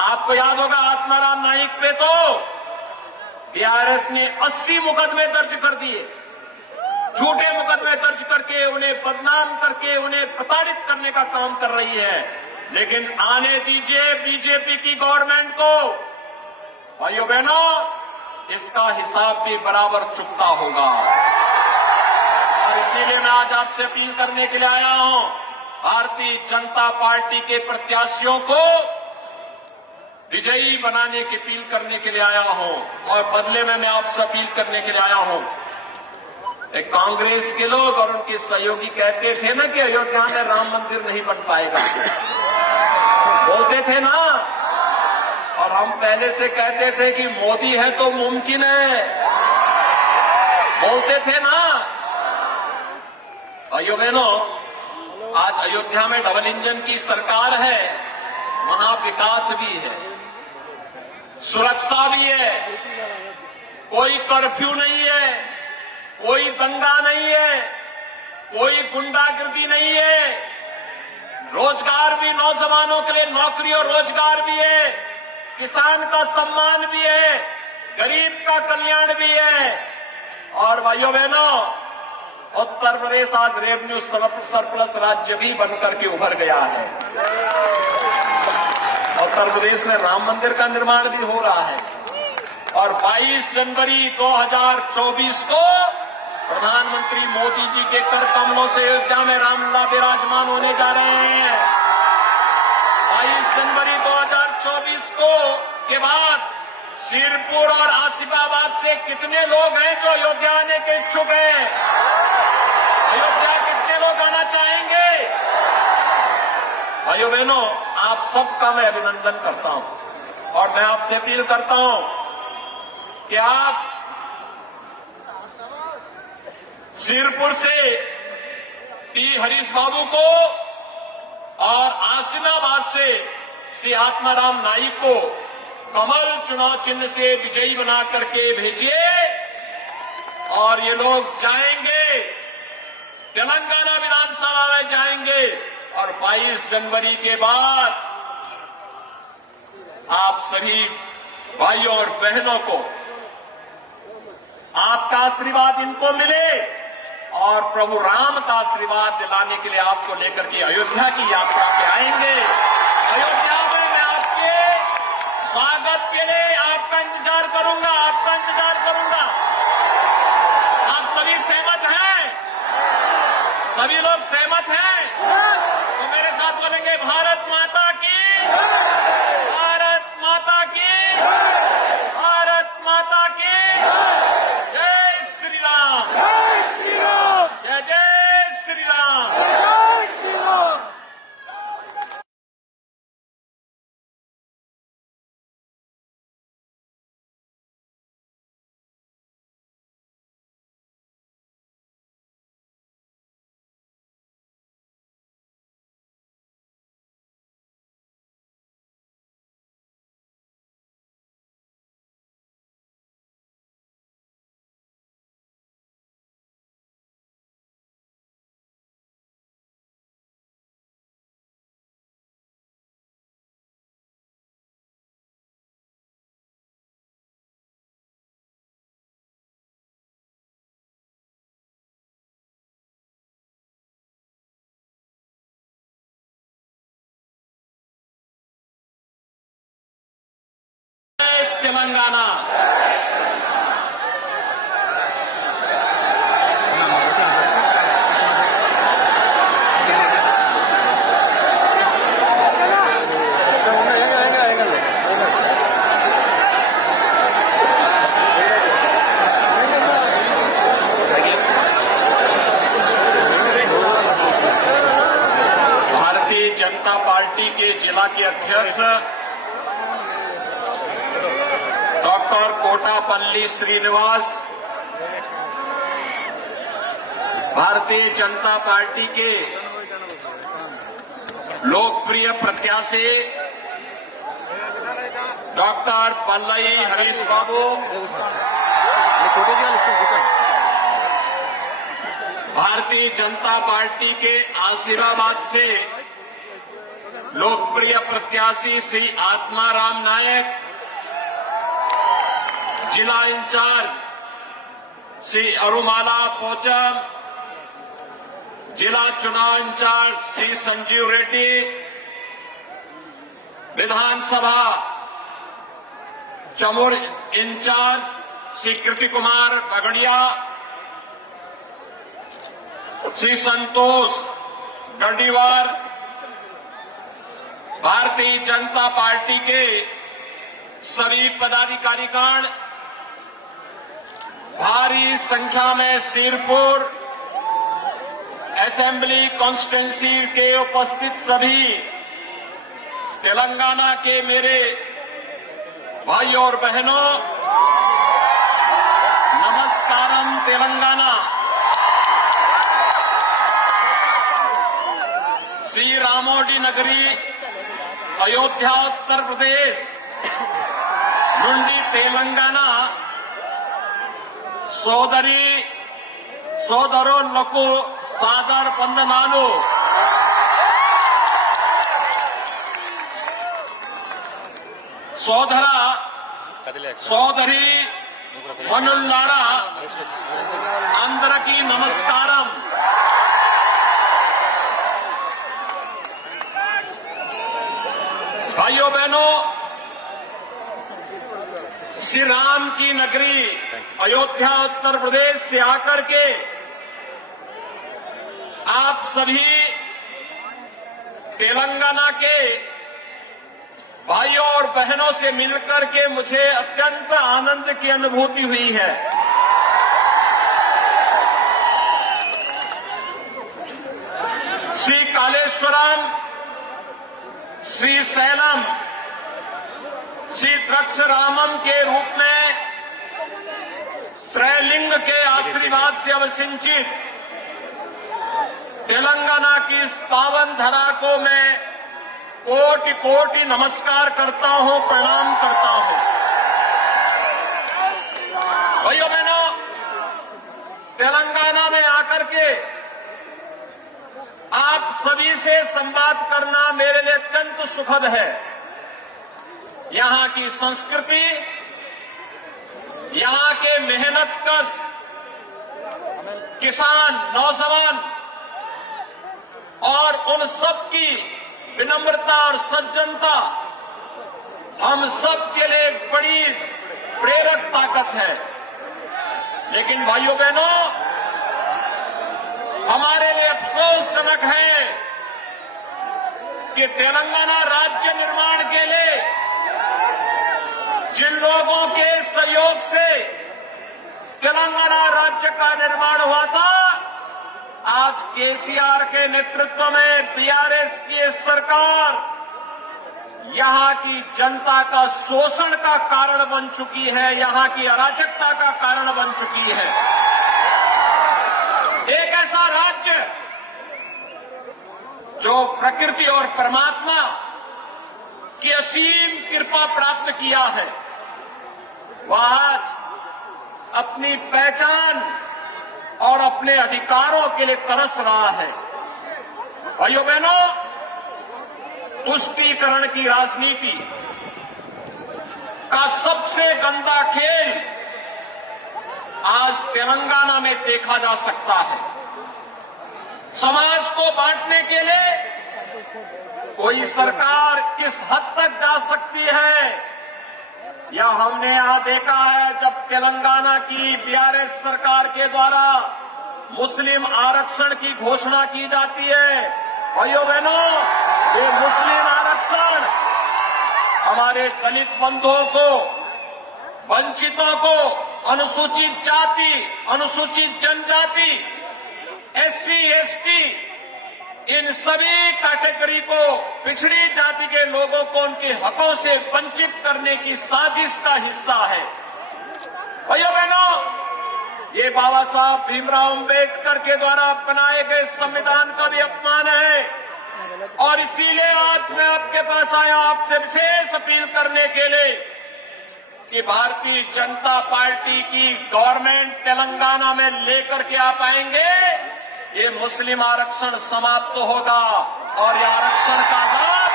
आपको याद होगा आत्माराम नाइक पे तो बीआरएस ने 80 मुकदमे दर्ज कर दिए। झूठे मुकदमे दर्ज करके उन्हें बदनाम करके उन्हें प्रताड़ित करने का काम कर रही है। लेकिन आने दीजिए बीजेपी की गवर्नमेंट को। भाइयों बहनों, इसका हिसाब भी बराबर चुकता होगा। और इसीलिए मैं आज आपसे अपील करने के लिए आया हूं। भारतीय जनता पार्टी के प्रत्याशियों को विजयी बनाने की अपील करने के लिए आया हूं। और बदले में मैं आपसे अपील करने के लिए आया हूं। एक कांग्रेस के लोग और उनके सहयोगी कहते थे ना कि अयोध्या में राम मंदिर नहीं बन पाएगा, बोलते थे ना। और हम पहले से कहते थे कि मोदी है तो मुमकिन है, बोलते थे ना। भाइयों बहनों, आज अयोध्या में डबल इंजन की सरकार है। वहां विकास भी है, सुरक्षा भी है, कोई कर्फ्यू नहीं है, कोई दंगा नहीं है, कोई गुंडागर्दी नहीं है। रोजगार भी, नौजवानों के लिए नौकरी और रोजगार भी है, किसान का सम्मान भी है, गरीब का कल्याण भी है। और भाइयों बहनों, उत्तर प्रदेश आज रेवेन्यू सरप्लस राज्य भी बनकर के उभर गया है। उत्तर प्रदेश में राम मंदिर का निर्माण भी हो रहा है। और 22 जनवरी 2024 को प्रधानमंत्री मोदी जी के कर कमलों से अयोध्या में रामलला विराजमान होने जा रहे हैं। 22 जनवरी 2024 को के बाद सिरपुर और आसिफाबाद से कितने लोग हैं जो अयोध्या आने के इच्छुक हैं? अयोध्या कितने लोग आना चाहेंगे? भाइयों बहनों, आप सबका मैं अभिनंदन करता हूं। और मैं आपसे अपील करता हूं कि आप सिरपुर से पी हरीश बाबू को और आसिफाबाद से श्री आत्माराम नाइक को कमल चुनाव चिन्ह से विजयी बना करके भेजिए। और ये लोग जाएंगे, तेलंगाना विधानसभा में जाएंगे। और 22 जनवरी के बाद आप सभी भाइयों और बहनों को आपका आशीर्वाद इनको मिले और प्रभु राम का आशीर्वाद दिलाने के लिए आपको लेकर के अयोध्या की यात्रा पे आएंगे। अयोध्या में मैं आपके स्वागत के लिए आपका इंतजार करूंगा, आपका इंतजार करूंगा। आप सभी सहमत हैं? सभी लोग सहमत हैं? तो मेरे साथ बोलेंगे भारत माता की, भारत माता की, भारत माता की। जय श्री राम, जय श्री राम, जय जय श्री राम, जय श्री राम। तेलंगाना भारतीय जनता पार्टी के जिला के अध्यक्ष डॉक्टर कोटापल्ली श्रीनिवास भारतीय जनता पार्टी के लोकप्रिय प्रत्याशी डॉक्टर पल्लई हरीश बाबू भारतीय जनता पार्टी के आसिराबाद से लोकप्रिय प्रत्याशी श्री आत्माराम नायक, जिला इंचार्ज श्री अरुमाला पोचम, जिला चुनाव इंचार्ज श्री संजीव रेड्डी, विधानसभा चमोर इंचार्ज श्री कृति कुमार बगड़िया, श्री संतोष गढ़ीवार, भारतीय जनता पार्टी के सभी पदाधिकारीगण, भारी संख्या में सिरपुर असेंबली कॉन्स्टिट्यूंसी के उपस्थित सभी तेलंगाना के मेरे भाइयों और बहनों, नमस्कारम तेलंगाना। श्री रामोडी नगरी अयोध्या उत्तर प्रदेश నుండి తెలంగాణ సోదరి సోదరులకు సాదర వందనాలు। సోదరి మనుల్లారా అందరికీ నమస్కారం। भाइयों बहनों, श्री राम की नगरी अयोध्या उत्तर प्रदेश से आकर के आप सभी तेलंगाना के भाइयों और बहनों से मिलकर के मुझे अत्यंत आनंद की अनुभूति हुई है। श्री कालेश्वरम, श्री सैलम, श्री द्रक्षरामम के रूप में त्रैलिंग के आशीर्वाद से अवसिंचित तेलंगाना की इस पावन धरा को मैं कोटि कोटि नमस्कार करता हूं, प्रणाम करता हूं। भाइयों बहनों, तेलंगाना में आकर के आप सभी से संवाद करना मेरे लिए अत्यंत सुखद है। यहां की संस्कृति, यहां के मेहनतकश किसान, नौजवान और उन सब की विनम्रता और सज्जनता हम सब के लिए एक बड़ी प्रेरक ताकत है। लेकिन भाइयों बहनों, हमारे लिए अफसोसजनक है कि तेलंगाना राज्य निर्माण के लिए जिन लोगों के सहयोग से तेलंगाना राज्य का निर्माण हुआ था, आज केसीआर के नेतृत्व में बीआरएस की सरकार यहां की जनता का शोषण का कारण बन चुकी है, यहां की अराजकता का कारण बन चुकी है। एक ऐसा राज्य जो प्रकृति और परमात्मा की असीम कृपा प्राप्त किया है, वह आज अपनी पहचान और अपने अधिकारों के लिए तरस रहा है। भाइयों बहनों, तुष्टीकरण की राजनीति का सबसे गंदा खेल आज तेलंगाना में देखा जा सकता है। समाज को बांटने के लिए कोई सरकार किस हद तक जा सकती है, यह हमने यहां देखा है। जब तेलंगाना की बीआरएस सरकार के द्वारा मुस्लिम आरक्षण की घोषणा की जाती है, भाइयों बहनों, ये मुस्लिम आरक्षण हमारे दलित बंधुओं को, वंचितों को, अनुसूचित जाति, अनुसूचित जनजाति, एससी, एसटी इन सभी कैटेगरी को, पिछड़ी जाति के लोगों को उनके हकों से वंचित करने की साजिश का हिस्सा है। भाइयों बहनों, ये बाबा साहब भीमराव अंबेडकर के द्वारा बनाए गए संविधान का भी अपमान है और इसीलिए आज मैं आपके पास आया आपसे विशेष अपील करने के लिए कि भारतीय जनता पार्टी की गवर्नमेंट तेलंगाना में लेकर के आप आएंगे, ये मुस्लिम आरक्षण समाप्त होगा और ये आरक्षण का लाभ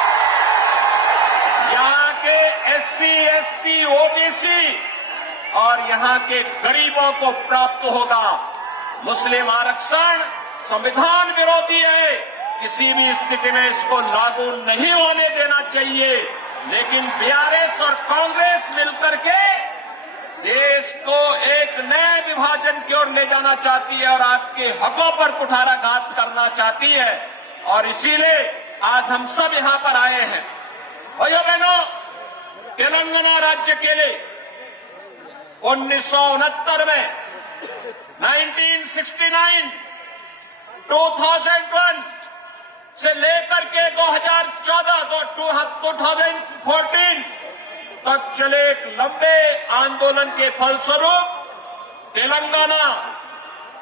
यहाँ के एससी, एसटी, ओबीसी और यहाँ के गरीबों को प्राप्त होगा। मुस्लिम आरक्षण संविधान विरोधी है, किसी भी स्थिति में इसको लागू नहीं होने देना चाहिए। लेकिन बीआरएस और कांग्रेस मिलकर के देश को एक नए विभाजन की ओर ले जाना चाहती है और आपके हकों पर कुठाराघात करना चाहती है और इसीलिए आज हम सब यहां पर आए हैं। भाइयों बहनों, तेलंगाना राज्य के लिए 1969 में 1969, 2001 से लेकर के 2014 तक चले एक लंबे आंदोलन के फलस्वरूप तेलंगाना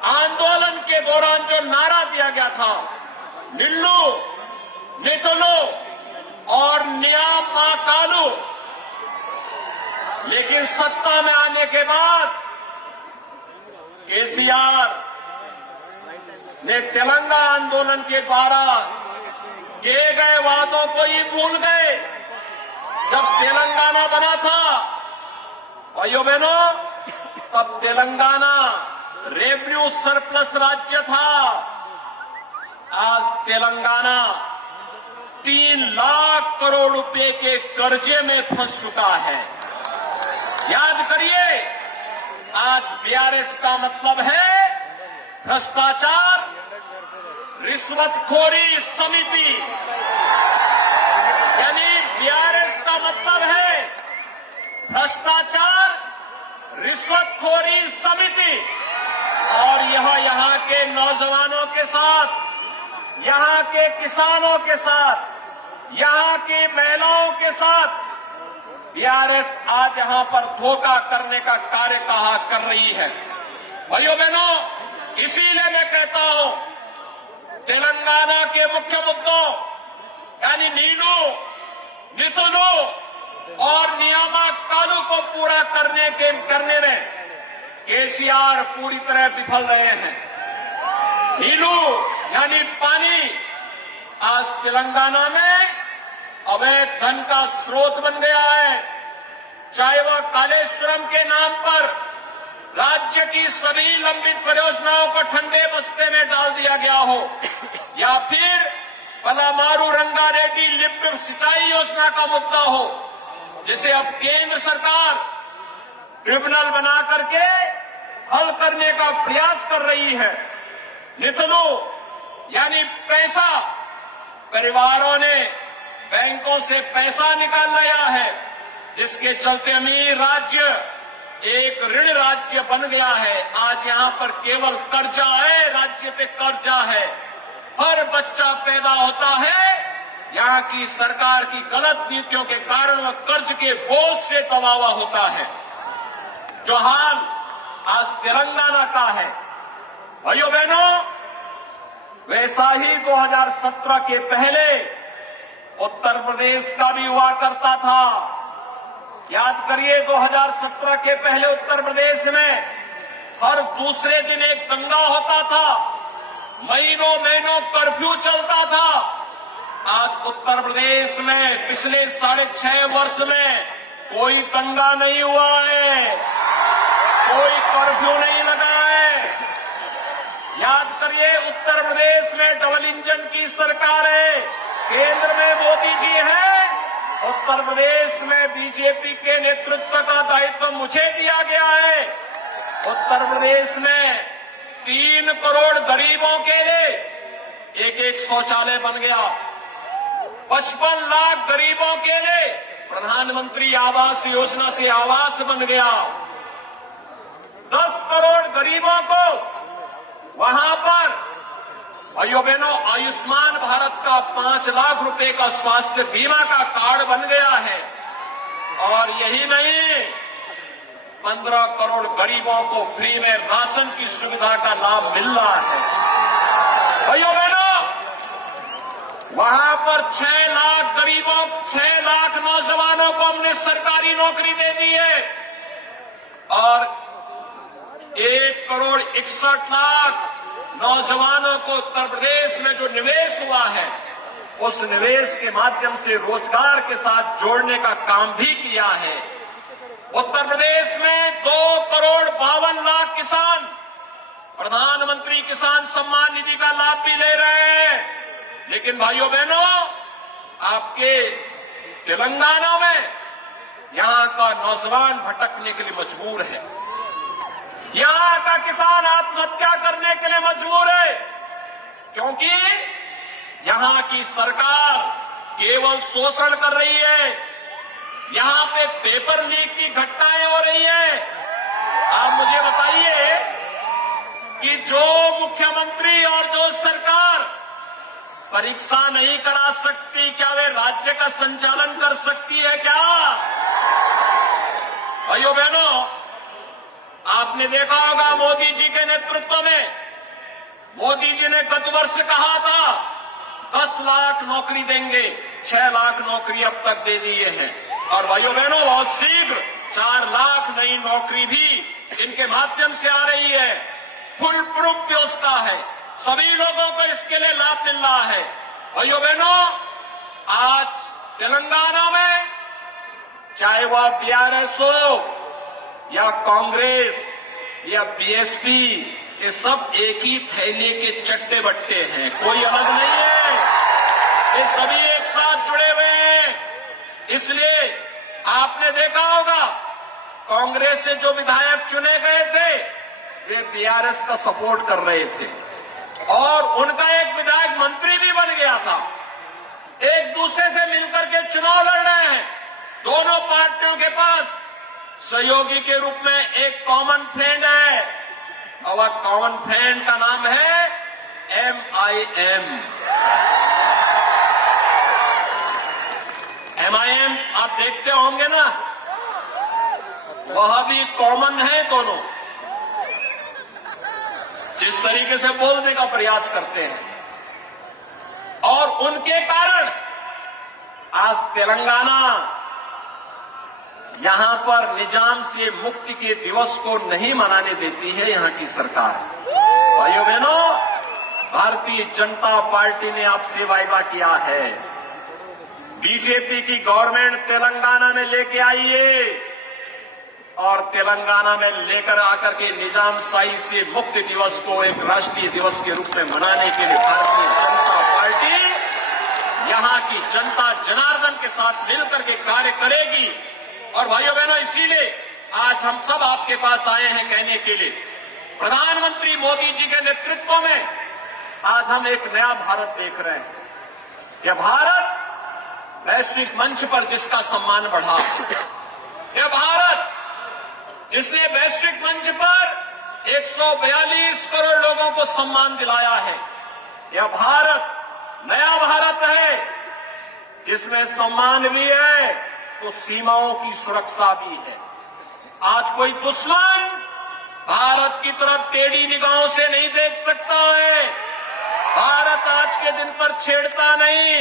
आंदोलन के दौरान जो नारा दिया गया था, निल्लू, नितुलू और नियामा कालू, लेकिन सत्ता में आने के बाद केसीआर ने तेलंगाना आंदोलन के द्वारा किए गए वादों को ही भूल गए। जब तेलंगाना बना था भाइयों बहनों, तब तेलंगाना रेवेन्यू सरप्लस राज्य था। आज तेलंगाना 3 लाख करोड़ रुपए के कर्जे में फंस चुका है। याद करिए, आज बीआरएस का मतलब है भ्रष्टाचार, रिश्वतखोरी समिति, यानी बीआरएस का मतलब है भ्रष्टाचार, रिश्वतखोरी समिति। और यह यहाँ के नौजवानों के साथ, यहाँ के किसानों के साथ, यहाँ की महिलाओं के साथ बीआरएस आज यहाँ पर धोखा करने का कार्य कहा कर रही है। भाइयों बहनों, इसीलिए मैं कहता हूं, तेलंगाना के मुख्य मुद्दों यानी नीलू, नितुलू और नियामा कालू को पूरा करने में केसीआर पूरी तरह विफल रहे हैं। नीलू यानी पानी आज तेलंगाना में अवैध धन का स्रोत बन गया है। चाहे वह कालेश्वरम के नाम पर राज्य की सभी लंबित परियोजनाओं को ठंडे बस्ते में डाल दिया गया हो, या फिर पलामारू रंगारेड्डी लिफ्ट सिंचाई योजना का मुद्दा हो, जिसे अब केंद्र सरकार ट्रिब्यूनल बना करके हल करने का प्रयास कर रही है। नितलू यानी पैसा, परिवारों ने बैंकों से पैसा निकाल लिया है, जिसके चलते अमीर राज्य एक ऋण राज्य बन गया है। आज यहाँ पर केवल कर्जा है, राज्य पे कर्जा है। हर बच्चा पैदा होता है, यहाँ की सरकार की गलत नीतियों के कारण वह कर्ज के बोझ से दबा हुआ होता है। जो हाल आज तेलंगाना का है, भाइयों बहनों, वैसा ही 2017 के पहले उत्तर प्रदेश का भी हुआ करता था। याद करिए, 2017 के पहले उत्तर प्रदेश में हर दूसरे दिन एक दंगा होता था, महीनों महीनों कर्फ्यू चलता था। आज उत्तर प्रदेश में पिछले 6.5 वर्ष में कोई दंगा नहीं हुआ है, कोई कर्फ्यू नहीं लगा है। याद करिए, उत्तर प्रदेश में डबल इंजन की सरकार है, केंद्र में मोदी जी है, उत्तर प्रदेश में बीजेपी के नेतृत्व का दायित्व मुझे दिया गया है। उत्तर प्रदेश में 3 करोड़ गरीबों के लिए एक शौचालय बन गया। 55 लाख गरीबों के लिए प्रधानमंत्री आवास योजना से आवास बन गया। 10 करोड़ गरीबों को वहां पर भाइयों बहनों, आयुष्मान भारत का 5 लाख रुपए का स्वास्थ्य बीमा का कार्ड बन गया है। और यही नहीं, 15 करोड़ गरीबों को फ्री में राशन की सुविधा का लाभ मिल रहा है। भाइयों बहनों, वहां पर 6 लाख गरीबों, 6 लाख नौजवानों को हमने सरकारी नौकरी दे दी है। और 1,61,00,000 नौजवानों को उत्तर प्रदेश में जो निवेश हुआ है, उस निवेश के माध्यम से रोजगार के साथ जोड़ने का काम भी किया है। उत्तर प्रदेश में 2,52,00,000 किसान प्रधानमंत्री किसान सम्मान निधि का लाभ भी ले रहे हैं। लेकिन भाइयों बहनों, आपके तेलंगाना में यहां का नौजवान भटकने के लिए मजबूर है, यहां का किसान आत्महत्या करने के लिए मजबूर है, क्योंकि यहां की सरकार केवल शोषण कर रही है। यहां पे पेपर लीक की घटनाएं हो रही हैं। आप मुझे बताइए कि जो मुख्यमंत्री और जो सरकार परीक्षा नहीं करा सकती, क्या वे राज्य का संचालन कर सकती है क्या? भाइयों बहनों, आपने देखा होगा मोदी जी के नेतृत्व में, मोदी जी ने गत वर्ष कहा था 10 लाख नौकरी देंगे, 6 लाख नौकरी अब तक दे दिए हैं। और भाइयों बहनों, बहुत शीघ्र 4 लाख नई नौकरी भी इनके माध्यम से आ रही है। फुल प्रूफ व्यवस्था है, सभी लोगों को इसके लिए लाभ मिल रहा है। भाइयों बहनों, आज तेलंगाना में चाहे वह बीआरएस हो या कांग्रेस या बीएसपी, ये सब एक ही थैली के चट्टे बट्टे हैं, कोई अलग नहीं है। ये सभी एक साथ जुड़े हुए हैं। इसलिए आपने देखा होगा, कांग्रेस से जो विधायक चुने गए थे, वे बीआरएस का सपोर्ट कर रहे थे और उनका एक विधायक मंत्री भी बन गया था। एक दूसरे से मिलकर के चुनाव लड़ रहे हैं। दोनों पार्टियों के पास सहयोगी के रूप में एक कॉमन फ्रेंड है, और वह कॉमन फ्रेंड का नाम है MIM। MIM आप देखते होंगे ना, वह भी कॉमन है। दोनों जिस तरीके से बोलने का प्रयास करते हैं, और उनके कारण आज तेलंगाना यहां पर निजाम से मुक्ति के दिवस को नहीं मनाने देती है यहां की सरकार। भाइयों बहनों, भारतीय जनता पार्टी ने आपसे वायदा किया है, बीजेपी की गवर्नमेंट तेलंगाना में लेके आई है, और तेलंगाना में लेकर आकर के निजामशाही से मुक्ति दिवस को एक राष्ट्रीय दिवस के रूप में मनाने के लिए भारतीय जनता पार्टी यहां की जनता जनार्दन के साथ मिलकर के कार्य करेगी। और भाइयों बहनों, इसीलिए आज हम सब आपके पास आए हैं कहने के लिए, प्रधानमंत्री मोदी जी के नेतृत्व में आज हम एक नया भारत देख रहे हैं। यह भारत वैश्विक मंच पर जिसका सम्मान बढ़ा, यह भारत जिसने वैश्विक मंच पर 142 करोड़ लोगों को सम्मान दिलाया है, यह भारत नया भारत है, जिसमें सम्मान भी है तो सीमाओं की सुरक्षा भी है। आज कोई दुश्मन भारत की तरफ टेढ़ी निगाहों से नहीं देख सकता है। भारत आज के दिन पर छेड़ता नहीं,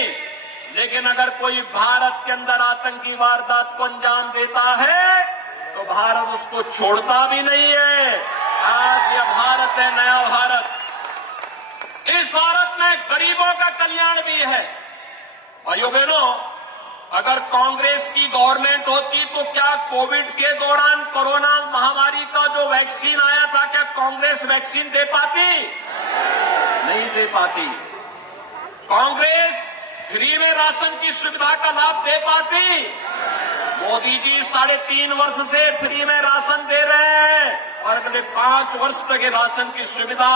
लेकिन अगर कोई भारत के अंदर आतंकी वारदात को अंजाम देता है तो भारत उसको छोड़ता भी नहीं है। आज यह भारत है, नया भारत। इस भारत में गरीबों का कल्याण भी है। भाइयों बहनों, अगर कांग्रेस की गवर्नमेंट होती तो क्या कोविड के दौरान कोरोना महामारी का जो वैक्सीन आया था, क्या कांग्रेस वैक्सीन दे पाती? नहीं दे पाती। कांग्रेस फ्री में राशन की सुविधा का लाभ दे पाती? मोदी जी 3.5 वर्ष से फ्री में राशन दे रहे हैं, और अगले 5 वर्ष तक ये राशन की सुविधा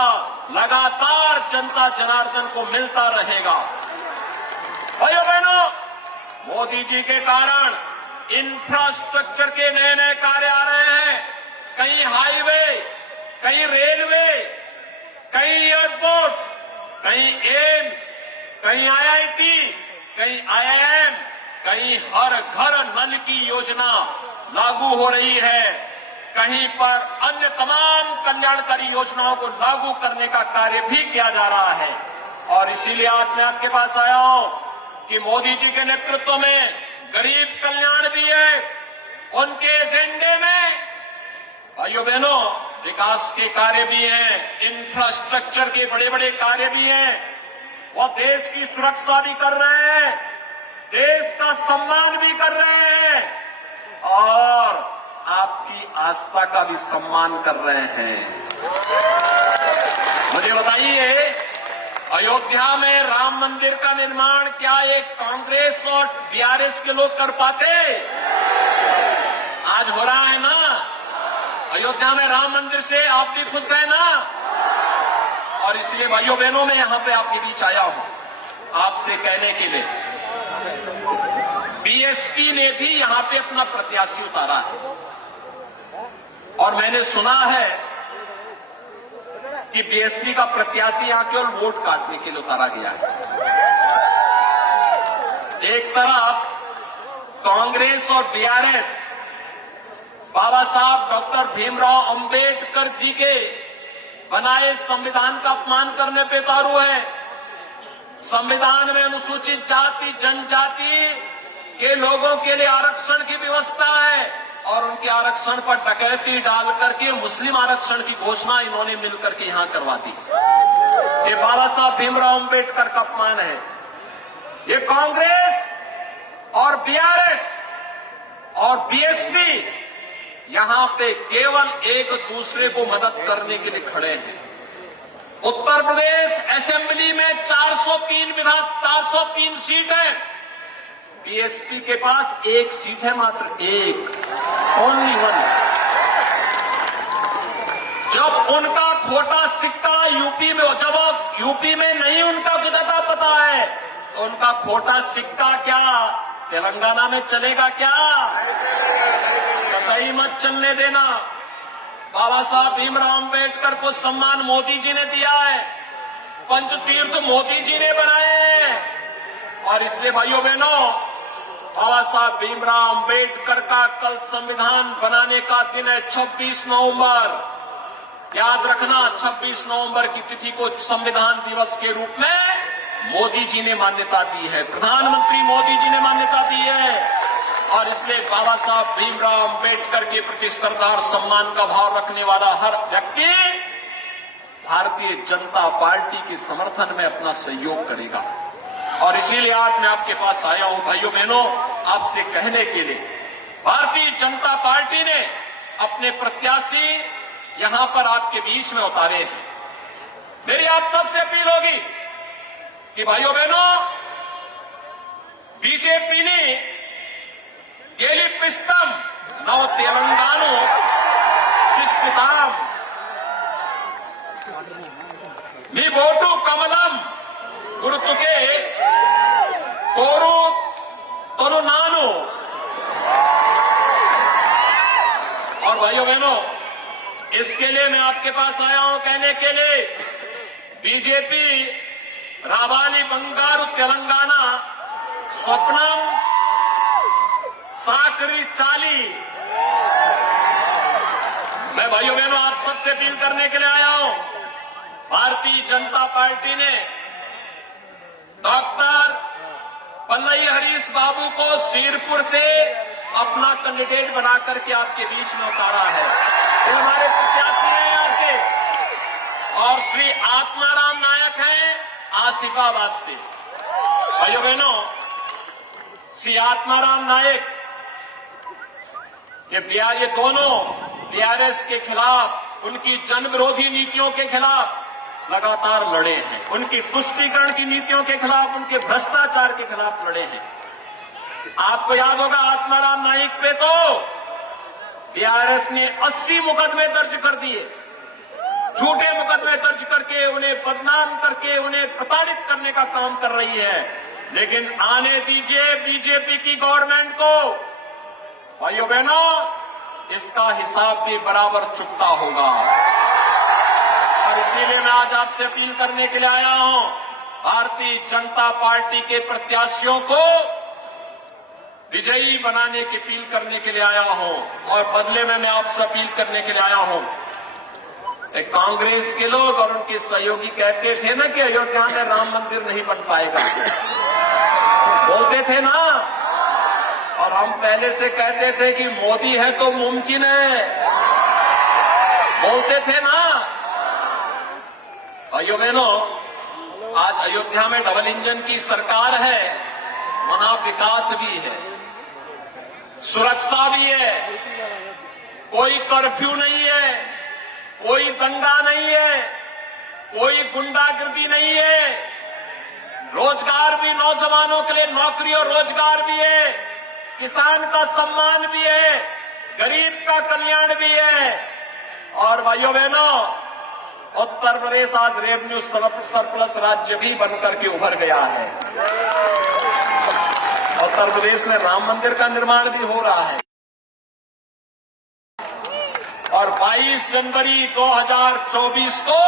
लगातार जनता जनार्दन को मिलता रहेगा। भाइयों बहनों, मोदी जी के कारण इंफ्रास्ट्रक्चर के नए नए कार्य आ रहे हैं। कहीं हाईवे, कहीं रेलवे, कहीं एयरपोर्ट, कहीं एम्स, कहीं आईआईटी, कहीं आईआईएम, कहीं हर घर नल की योजना लागू हो रही है, कहीं पर अन्य तमाम कल्याणकारी योजनाओं को लागू करने का कार्य भी किया जा रहा है। और इसीलिए आज मैं आपके पास आया हूं कि मोदी जी के नेतृत्व में गरीब कल्याण भी है, उनके एजेंडे में भाइयों बहनों विकास के कार्य भी हैं, इंफ्रास्ट्रक्चर के बड़े बड़े कार्य भी हैं, वो देश की सुरक्षा भी कर रहे हैं, देश का सम्मान भी कर रहे हैं और आपकी आस्था का भी सम्मान कर रहे हैं। मुझे बताइए, अयोध्या में राम मंदिर का निर्माण क्या एक कांग्रेस और बीआरएस के लोग कर पाते? आज हो रहा है ना अयोध्या में राम मंदिर से, आप भी खुश हैं ना? और इसलिए भाइयों बहनों मैं यहां पे आपके बीच आया हूं आपसे कहने के लिए, बीएसपी ने भी यहां पे अपना प्रत्याशी उतारा है और मैंने सुना है कि बीएसपी का प्रत्याशी यहां केवल वोट काटने के लिए उतारा गया है। एक तरफ कांग्रेस और बीआरएस बाबा साहब डॉक्टर भीमराव अंबेडकर जी के बनाए संविधान का अपमान करने पे उतारू है। संविधान में अनुसूचित जाति जनजाति के लोगों के लिए आरक्षण की व्यवस्था है और उनके आरक्षण पर डकैती डाल करके मुस्लिम आरक्षण की घोषणा इन्होंने मिलकर के यहां करवा दी। ये बाबा साहब भीमराव अंबेडकर का अपमान है। ये कांग्रेस और बीआरएस और बीएसपी यहां पे केवल एक दूसरे को मदद करने के लिए खड़े हैं। उत्तर प्रदेश असेंबली में 403 सीट है, बीएसपी के पास एक सीट है, मात्र एक, ओनली वन। जब उनका खोटा सिक्का यूपी में, जब यूपी में नहीं उनका कुछ अता पता है, तो उनका खोटा सिक्का क्या तेलंगाना में चलेगा क्या? कतई मत चलने देना। बाबा साहब भीमराव अंबेडकर को सम्मान मोदी जी ने दिया है, पंचतीर्थ मोदी जी ने बनाए हैं और इसलिए भाइयों बहनों बाबा साहब भीमराव अंबेडकर का कल संविधान बनाने का दिन है 26 नवंबर। याद रखना 26 नवंबर की तिथि को संविधान दिवस के रूप में मोदी जी ने मान्यता दी है, प्रधानमंत्री मोदी जी ने मान्यता दी है और इसलिए बाबा साहब भीमराव अंबेडकर के प्रति श्रद्धा और सम्मान का भाव रखने वाला हर व्यक्ति भारतीय जनता पार्टी के समर्थन में अपना सहयोग करेगा। और इसीलिए आज मैं आपके पास आया हूं भाइयों बहनों आपसे कहने के लिए, भारतीय जनता पार्टी ने अपने प्रत्याशी यहां पर आपके बीच में उतारे हैं। मेरी आप सबसे अपील होगी कि भाइयों बहनों बीजेपी ने गेलिपिस्तम नव तेलंगानो शिष्टिताम नी वोटू कमलम गुरुतुके कोरु तरुनानु। और भाइयों बहनों इसके लिए मैं आपके पास आया हूं कहने के लिए, बीजेपी रावाली बंगारू तेलंगाना स्वप्नम साकरी चाली। मैं भाइयों बहनों आप सबसे अपील करने के लिए आया हूं, भारतीय जनता पार्टी ने डॉक्टर पल्लई हरीश बाबू को सिरपुर से अपना कैंडिडेट बनाकर के आपके बीच में उतारा है। वो हमारे प्रत्याशी हैं यहां से और श्री आत्माराम नायक हैं आसिफाबाद से। भाइयों बहनों श्री आत्माराम नायक ये दोनों बीआरएस के खिलाफ, उनकी जन विरोधी नीतियों के खिलाफ लगातार लड़े हैं, उनकी तुष्टीकरण की नीतियों के खिलाफ, उनके भ्रष्टाचार के खिलाफ लड़े हैं। आपको याद होगा आत्माराम नायक पे तो बीआरएस ने 80 मुकदमे दर्ज कर दिए, झूठे मुकदमे दर्ज करके उन्हें बदनाम करके उन्हें प्रताड़ित करने का काम कर रही है। लेकिन आने दीजिए बीजेपी की गवर्नमेंट को, भाइयों बहनों इसका हिसाब भी बराबर चुकता होगा। और इसीलिए मैं आज आपसे अपील करने के लिए आया हूं, भारतीय जनता पार्टी के प्रत्याशियों को विजयी बनाने की अपील करने के लिए आया हूं। और बदले में मैं आपसे अपील करने के लिए आया हूं, एक कांग्रेस के लोग और उनके सहयोगी कहते थे ना कि अयोध्या में राम मंदिर नहीं बन पाएगा, बोलते थे ना। और हम पहले से कहते थे कि मोदी है तो मुमकिन है, बोलते थे ना। भाइयों बहनों, आज अयोध्या में डबल इंजन की सरकार है, वहां विकास भी है, सुरक्षा भी है, कोई कर्फ्यू नहीं है, कोई दंगा नहीं है, कोई गुंडागर्दी नहीं है, रोजगार भी, नौजवानों के लिए नौकरी और रोजगार भी है, किसान का सम्मान भी है, गरीब का कल्याण भी है। और भाइयों बहनों, उत्तर प्रदेश आज रेवेन्यू सरप्लस राज्य भी बनकर के उभर गया है। उत्तर प्रदेश में राम मंदिर का निर्माण भी हो रहा है। और 22 जनवरी 2024 को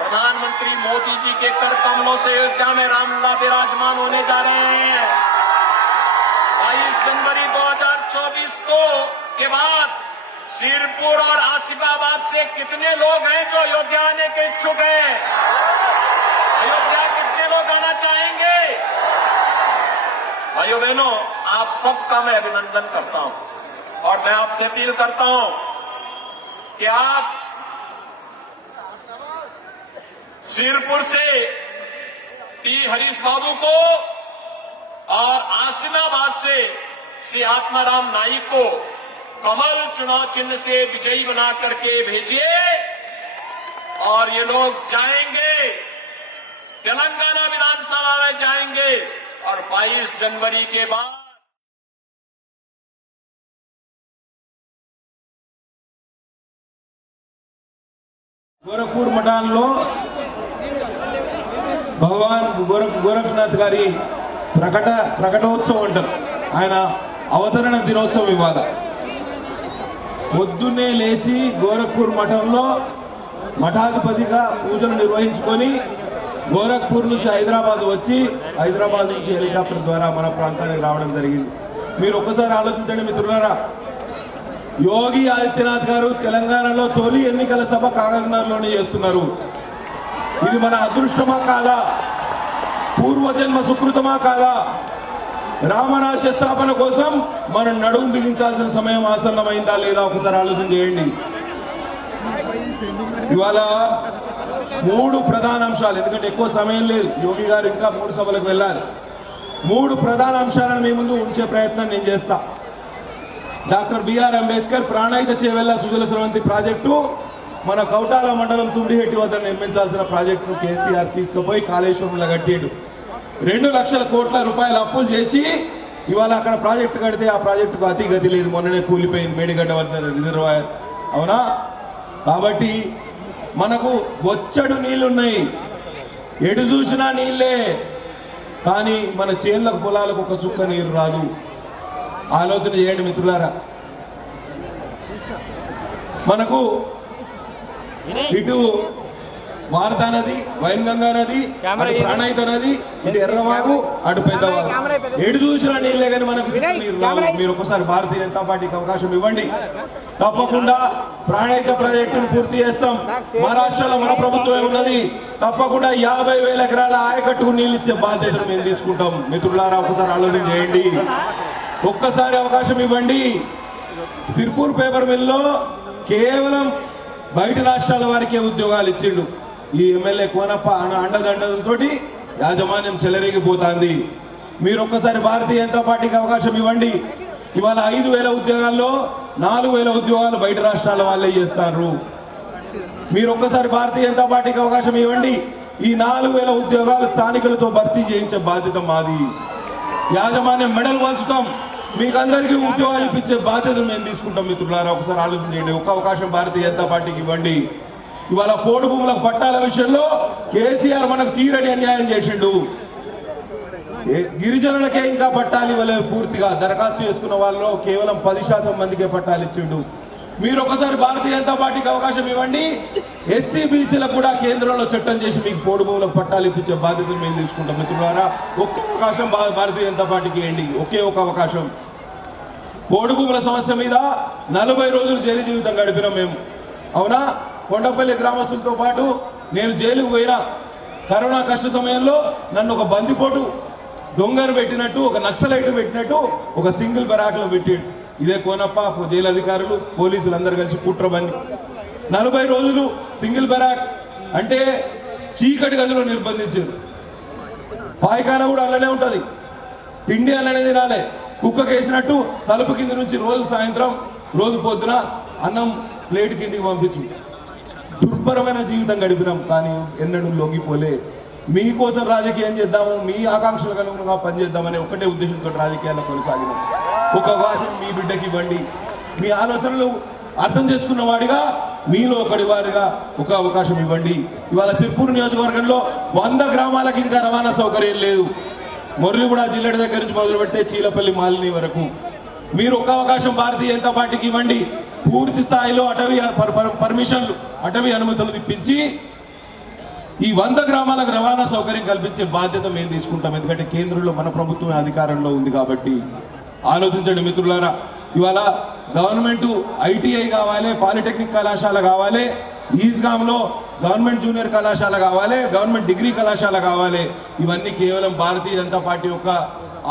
प्रधानमंत्री मोदी जी के कर कमलों से अयोध्या में रामलला विराजमान होने जा रहे हैं। 22 जनवरी 2024 को के बाद सिरपुर और आसिफाबाद से कितने लोग हैं जो अयोध्या आने के इच्छुक हैं? अयोध्या कितने लोग आना चाहेंगे? भाइयों बहनों, आप सबका मैं अभिनंदन करता हूं और मैं आपसे अपील करता हूं कि आप सिरपुर से टी हरीश बाबू को और आसिफाबाद से श्री आत्माराम नाइक को कमल चुनाव चिन्ह से विजयी बना करके भेजिए। और ये लोग जाएंगे, तेलंगाना विधानसभा में जाएंगे और 22 जनवरी के बाद గోరఖ్పూర్ మఠంలో భగవాన్ గోరఖ్నాథ్ గారి ప్రకటోత్సవం అంటారు. ఆయన అవతరణ దినోత్సవం ఇవాళ. పొద్దున్నే లేచి గోరఖ్పూర్ మఠంలో మఠాధిపతిగా పూజలు నిర్వహించుకొని గోరఖ్పూర్ నుంచి హైదరాబాద్ వచ్చి హైదరాబాద్ నుంచి హెలికాప్టర్ ద్వారా మన ప్రాంతానికి రావడం జరిగింది. మీరు ఒక్కసారి ఆలోచించండి మిత్రులారా, యోగి ఆదిత్యనాథ్ గారు తెలంగాణలో తొలి ఎన్నికల సభ కాగజ్నగర్లోనే చేస్తున్నారు. ఇది మన అదృష్టమా కాదా? పూర్వజన్మ సుకృతమా కాదా? రామరాజ్య స్థాపన కోసం మనం నడుము బిగించాల్సిన సమయం ఆసన్నమైందా లేదా ఒకసారి ఆలోచన చేయండి. ఇవాళ 3 ప్రధాన అంశాలు, ఎందుకంటే ఎక్కువ సమయం లేదు, యోగి గారు ఇంకా 3 సభలకు వెళ్ళాలి. 3 ప్రధాన అంశాలను మీ ముందు ఉంచే ప్రయత్నం నేను చేస్తా. Doctor BR Ambedkar Pranahita Chevella Sujala Sravanthi project మన కౌటాల మండలం తుండిహెట్టి వద్ద నిర్మించాల్సిన ప్రాజెక్టును కేసీఆర్ తీసుకుపోయి కాళేశ్వరంలో కట్టాడు. 2 లక్షల కోట్ల రూపాయలు అప్పులు చేసి ఇవాళ అక్కడ ప్రాజెక్టు కడితే ఆ ప్రాజెక్టుకు అతి గతి లేదు. మొన్ననే కూలిపోయింది మేడిగడ్డ వద్ద రిజర్వాయర్, అవునా? కాబట్టి మనకు బొచ్చడు నీళ్లున్నాయి, ఎటు చూసినా నీళ్లే, కానీ మన చేన్లకు పొలాలకు ఒక చుక్క నీరు రాదు. ఆలోచన చేయండి మిత్రులారా. మనకు ఇటు వారధా నది, వైన్గంగా నది, అటు ప్రాణహిత నది, ఇటు ఎర్రవాగు, అటు పెద్దవాగు, ఎటు చూసిన నీళ్ళే కానీ మనకు నీరు రావు. మీరు ఒకసారి భారతీయ జనతా పార్టీకి అవకాశం ఇవ్వండి, తప్పకుండా ప్రాణహిత ప్రాజెక్టును పూర్తి చేస్తాం. మహారాష్ట్రలో మన ప్రభుత్వం ఉన్నది, తప్పకుండా 50,000 ఎకరాల ఆయకట్టుకు నీళ్ళు ఇచ్చే బాధ్యతను మేము తీసుకుంటాం. మిత్రులారా ఒకసారి ఆలోచన చేయండి, ఒక్కసారి అవకాశం ఇవ్వండి. సిర్పూర్ పేపర్ మిల్లో కేవలం బయట రాష్ట్రాల వారికే ఉద్యోగాలు ఇచ్చిండు. ఈ ఎమ్మెల్యే కోనప్ప అండదండలతోటి యాజమాన్యం చెలరేగిపోతుంది. మీరు ఒక్కసారి భారతీయ జనతా పార్టీకి అవకాశం ఇవ్వండి. ఇవాళ 5,000 ఉద్యోగాల్లో 4,000 ఉద్యోగాలు బయట రాష్ట్రాల వాళ్ళే చేస్తారు. మీరు ఒక్కసారి భారతీయ జనతా పార్టీకి అవకాశం ఇవ్వండి. ఈ 4,000 ఉద్యోగాలు స్థానికులతో భర్తీ చేయించే బాధ్యత మాది. యాజమాన్యం మెడల్ వంచుతాం, మీకు అందరికీ ఉద్యోగాలు ఇప్పించే బాధ్యత మేము తీసుకుంటాం. మిత్రులారా ఒకసారి ఆలోచన చేయండి, ఒక్క అవకాశం భారతీయ జనతా పార్టీకి ఇవ్వండి. ఇవాళ పోడు భూములకు పట్టాల విషయంలో కేసీఆర్ మనకు తీరని అన్యాయం చేసిండు. గిరిజనులకే ఇంకా పట్టాలు ఇవ్వలేదు. పూర్తిగా దరఖాస్తు చేసుకున్న వాళ్ళలో కేవలం 10% మందికే పట్టాలు ఇచ్చిండు. మీరు ఒకసారి భారతీయ జనతా పార్టీకి అవకాశం ఇవ్వండి. ఎస్సీ బీసీలకు కూడా కేంద్రంలో చట్టం చేసి మీకు పోడు భూములకు పట్టాలు ఇప్పించే బాధ్యతలు మేము తీసుకుంటాం. మిత్రులారా, ఒక్క అవకాశం భారతీయ జనతా పార్టీకి ఇవ్వండి, ఒకే ఒక అవకాశం. పోడు భూముల సమస్య మీద 40 రోజులు జైలు జీవితం గడిపినాం మేము. అవునా? కొండపల్లి గ్రామస్తులతో పాటు నేను జైలుకు పోయినా. కరోనా కష్ట సమయంలో నన్ను ఒక బందిపోటు దొంగను పెట్టినట్టు, ఒక నక్సలైట్ పెట్టినట్టు ఒక సింగిల్ బరాక్లో పెట్టాడు. ఇదే కోనప్ప జైలు అధికారులు పోలీసులు అందరు కలిసి కుట్రబన్ని 40 రోజులు సింగిల్ బరాక్ అంటే చీకటి గదిలో నిర్బంధించారు. పాయిఖాన కూడా అలానే ఉంటుంది, తిండి అలానే తినాలి. కుక్కకి వేసినట్టు తలుపు కింద నుంచి రోజు సాయంత్రం రోజు పొద్దున అన్నం ప్లేట్ కిందికి పంపించు. దుర్భరమైన జీవితం గడిపినాం, కానీ ఎన్నడూ లొంగిపోలే. మీకోసం రాజకీయం చేద్దాము, మీ ఆకాంక్షలకు అనుగుణంగా పనిచేద్దామనే ఒకటే ఉద్దేశంతో రాజకీయాల్లో కొనసాగినాం. ఒక అవకాశం మీ బిడ్డకి ఇవ్వండి. మీ ఆలోచనలు అర్థం చేసుకున్న వాడిగా, మీలో ఒకటి వారిగా ఒక అవకాశం ఇవ్వండి. ఇవాళ సిర్పూర్ నియోజకవర్గంలో 100 గ్రామాలకు ఇంకా రవాణా సౌకర్యం లేదు. మురళిగూడ జిల్లాడి దగ్గర నుంచి మొదలు పెడితే చీలపల్లి మాలిని వరకు. మీరు ఒక అవకాశం భారతీయ జనతా పార్టీకి ఇవ్వండి. పూర్తి స్థాయిలో అటవీ పర్మిషన్లు, అటవీ అనుమతులు తెప్పించి ఈ 100 గ్రామాలకు రవాణా సౌకర్యం కల్పించే బాధ్యత మేము తీసుకుంటాం. ఎందుకంటే కేంద్రంలో మన ప్రభుత్వం అధికారంలో ఉంది కాబట్టి. ఆలోచించండి మిత్రులారా, ఇవాళ గవర్నమెంట్ ఐటీఐ కావాలి, పాలిటెక్నిక్ కళాశాల కావాలి, ఈజ్గామ్లో గవర్నమెంట్ జూనియర్ కళాశాల కావాలి, గవర్నమెంట్ డిగ్రీ కళాశాల కావాలి. ఇవన్నీ కేవలం భారతీయ జనతా పార్టీ యొక్క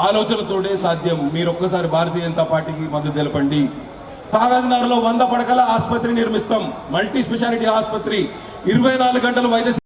ఆలోచనతోటే సాధ్యం. మీరు ఒక్కసారి భారతీయ జనతా పార్టీకి మద్దతు తెలపండి. కాగజ్నగర్లో 100 పడకల ఆసుపత్రి నిర్మిస్తాం, మల్టీ స్పెషాలిటీ ఆసుపత్రి, 24 గంటలు వైద్య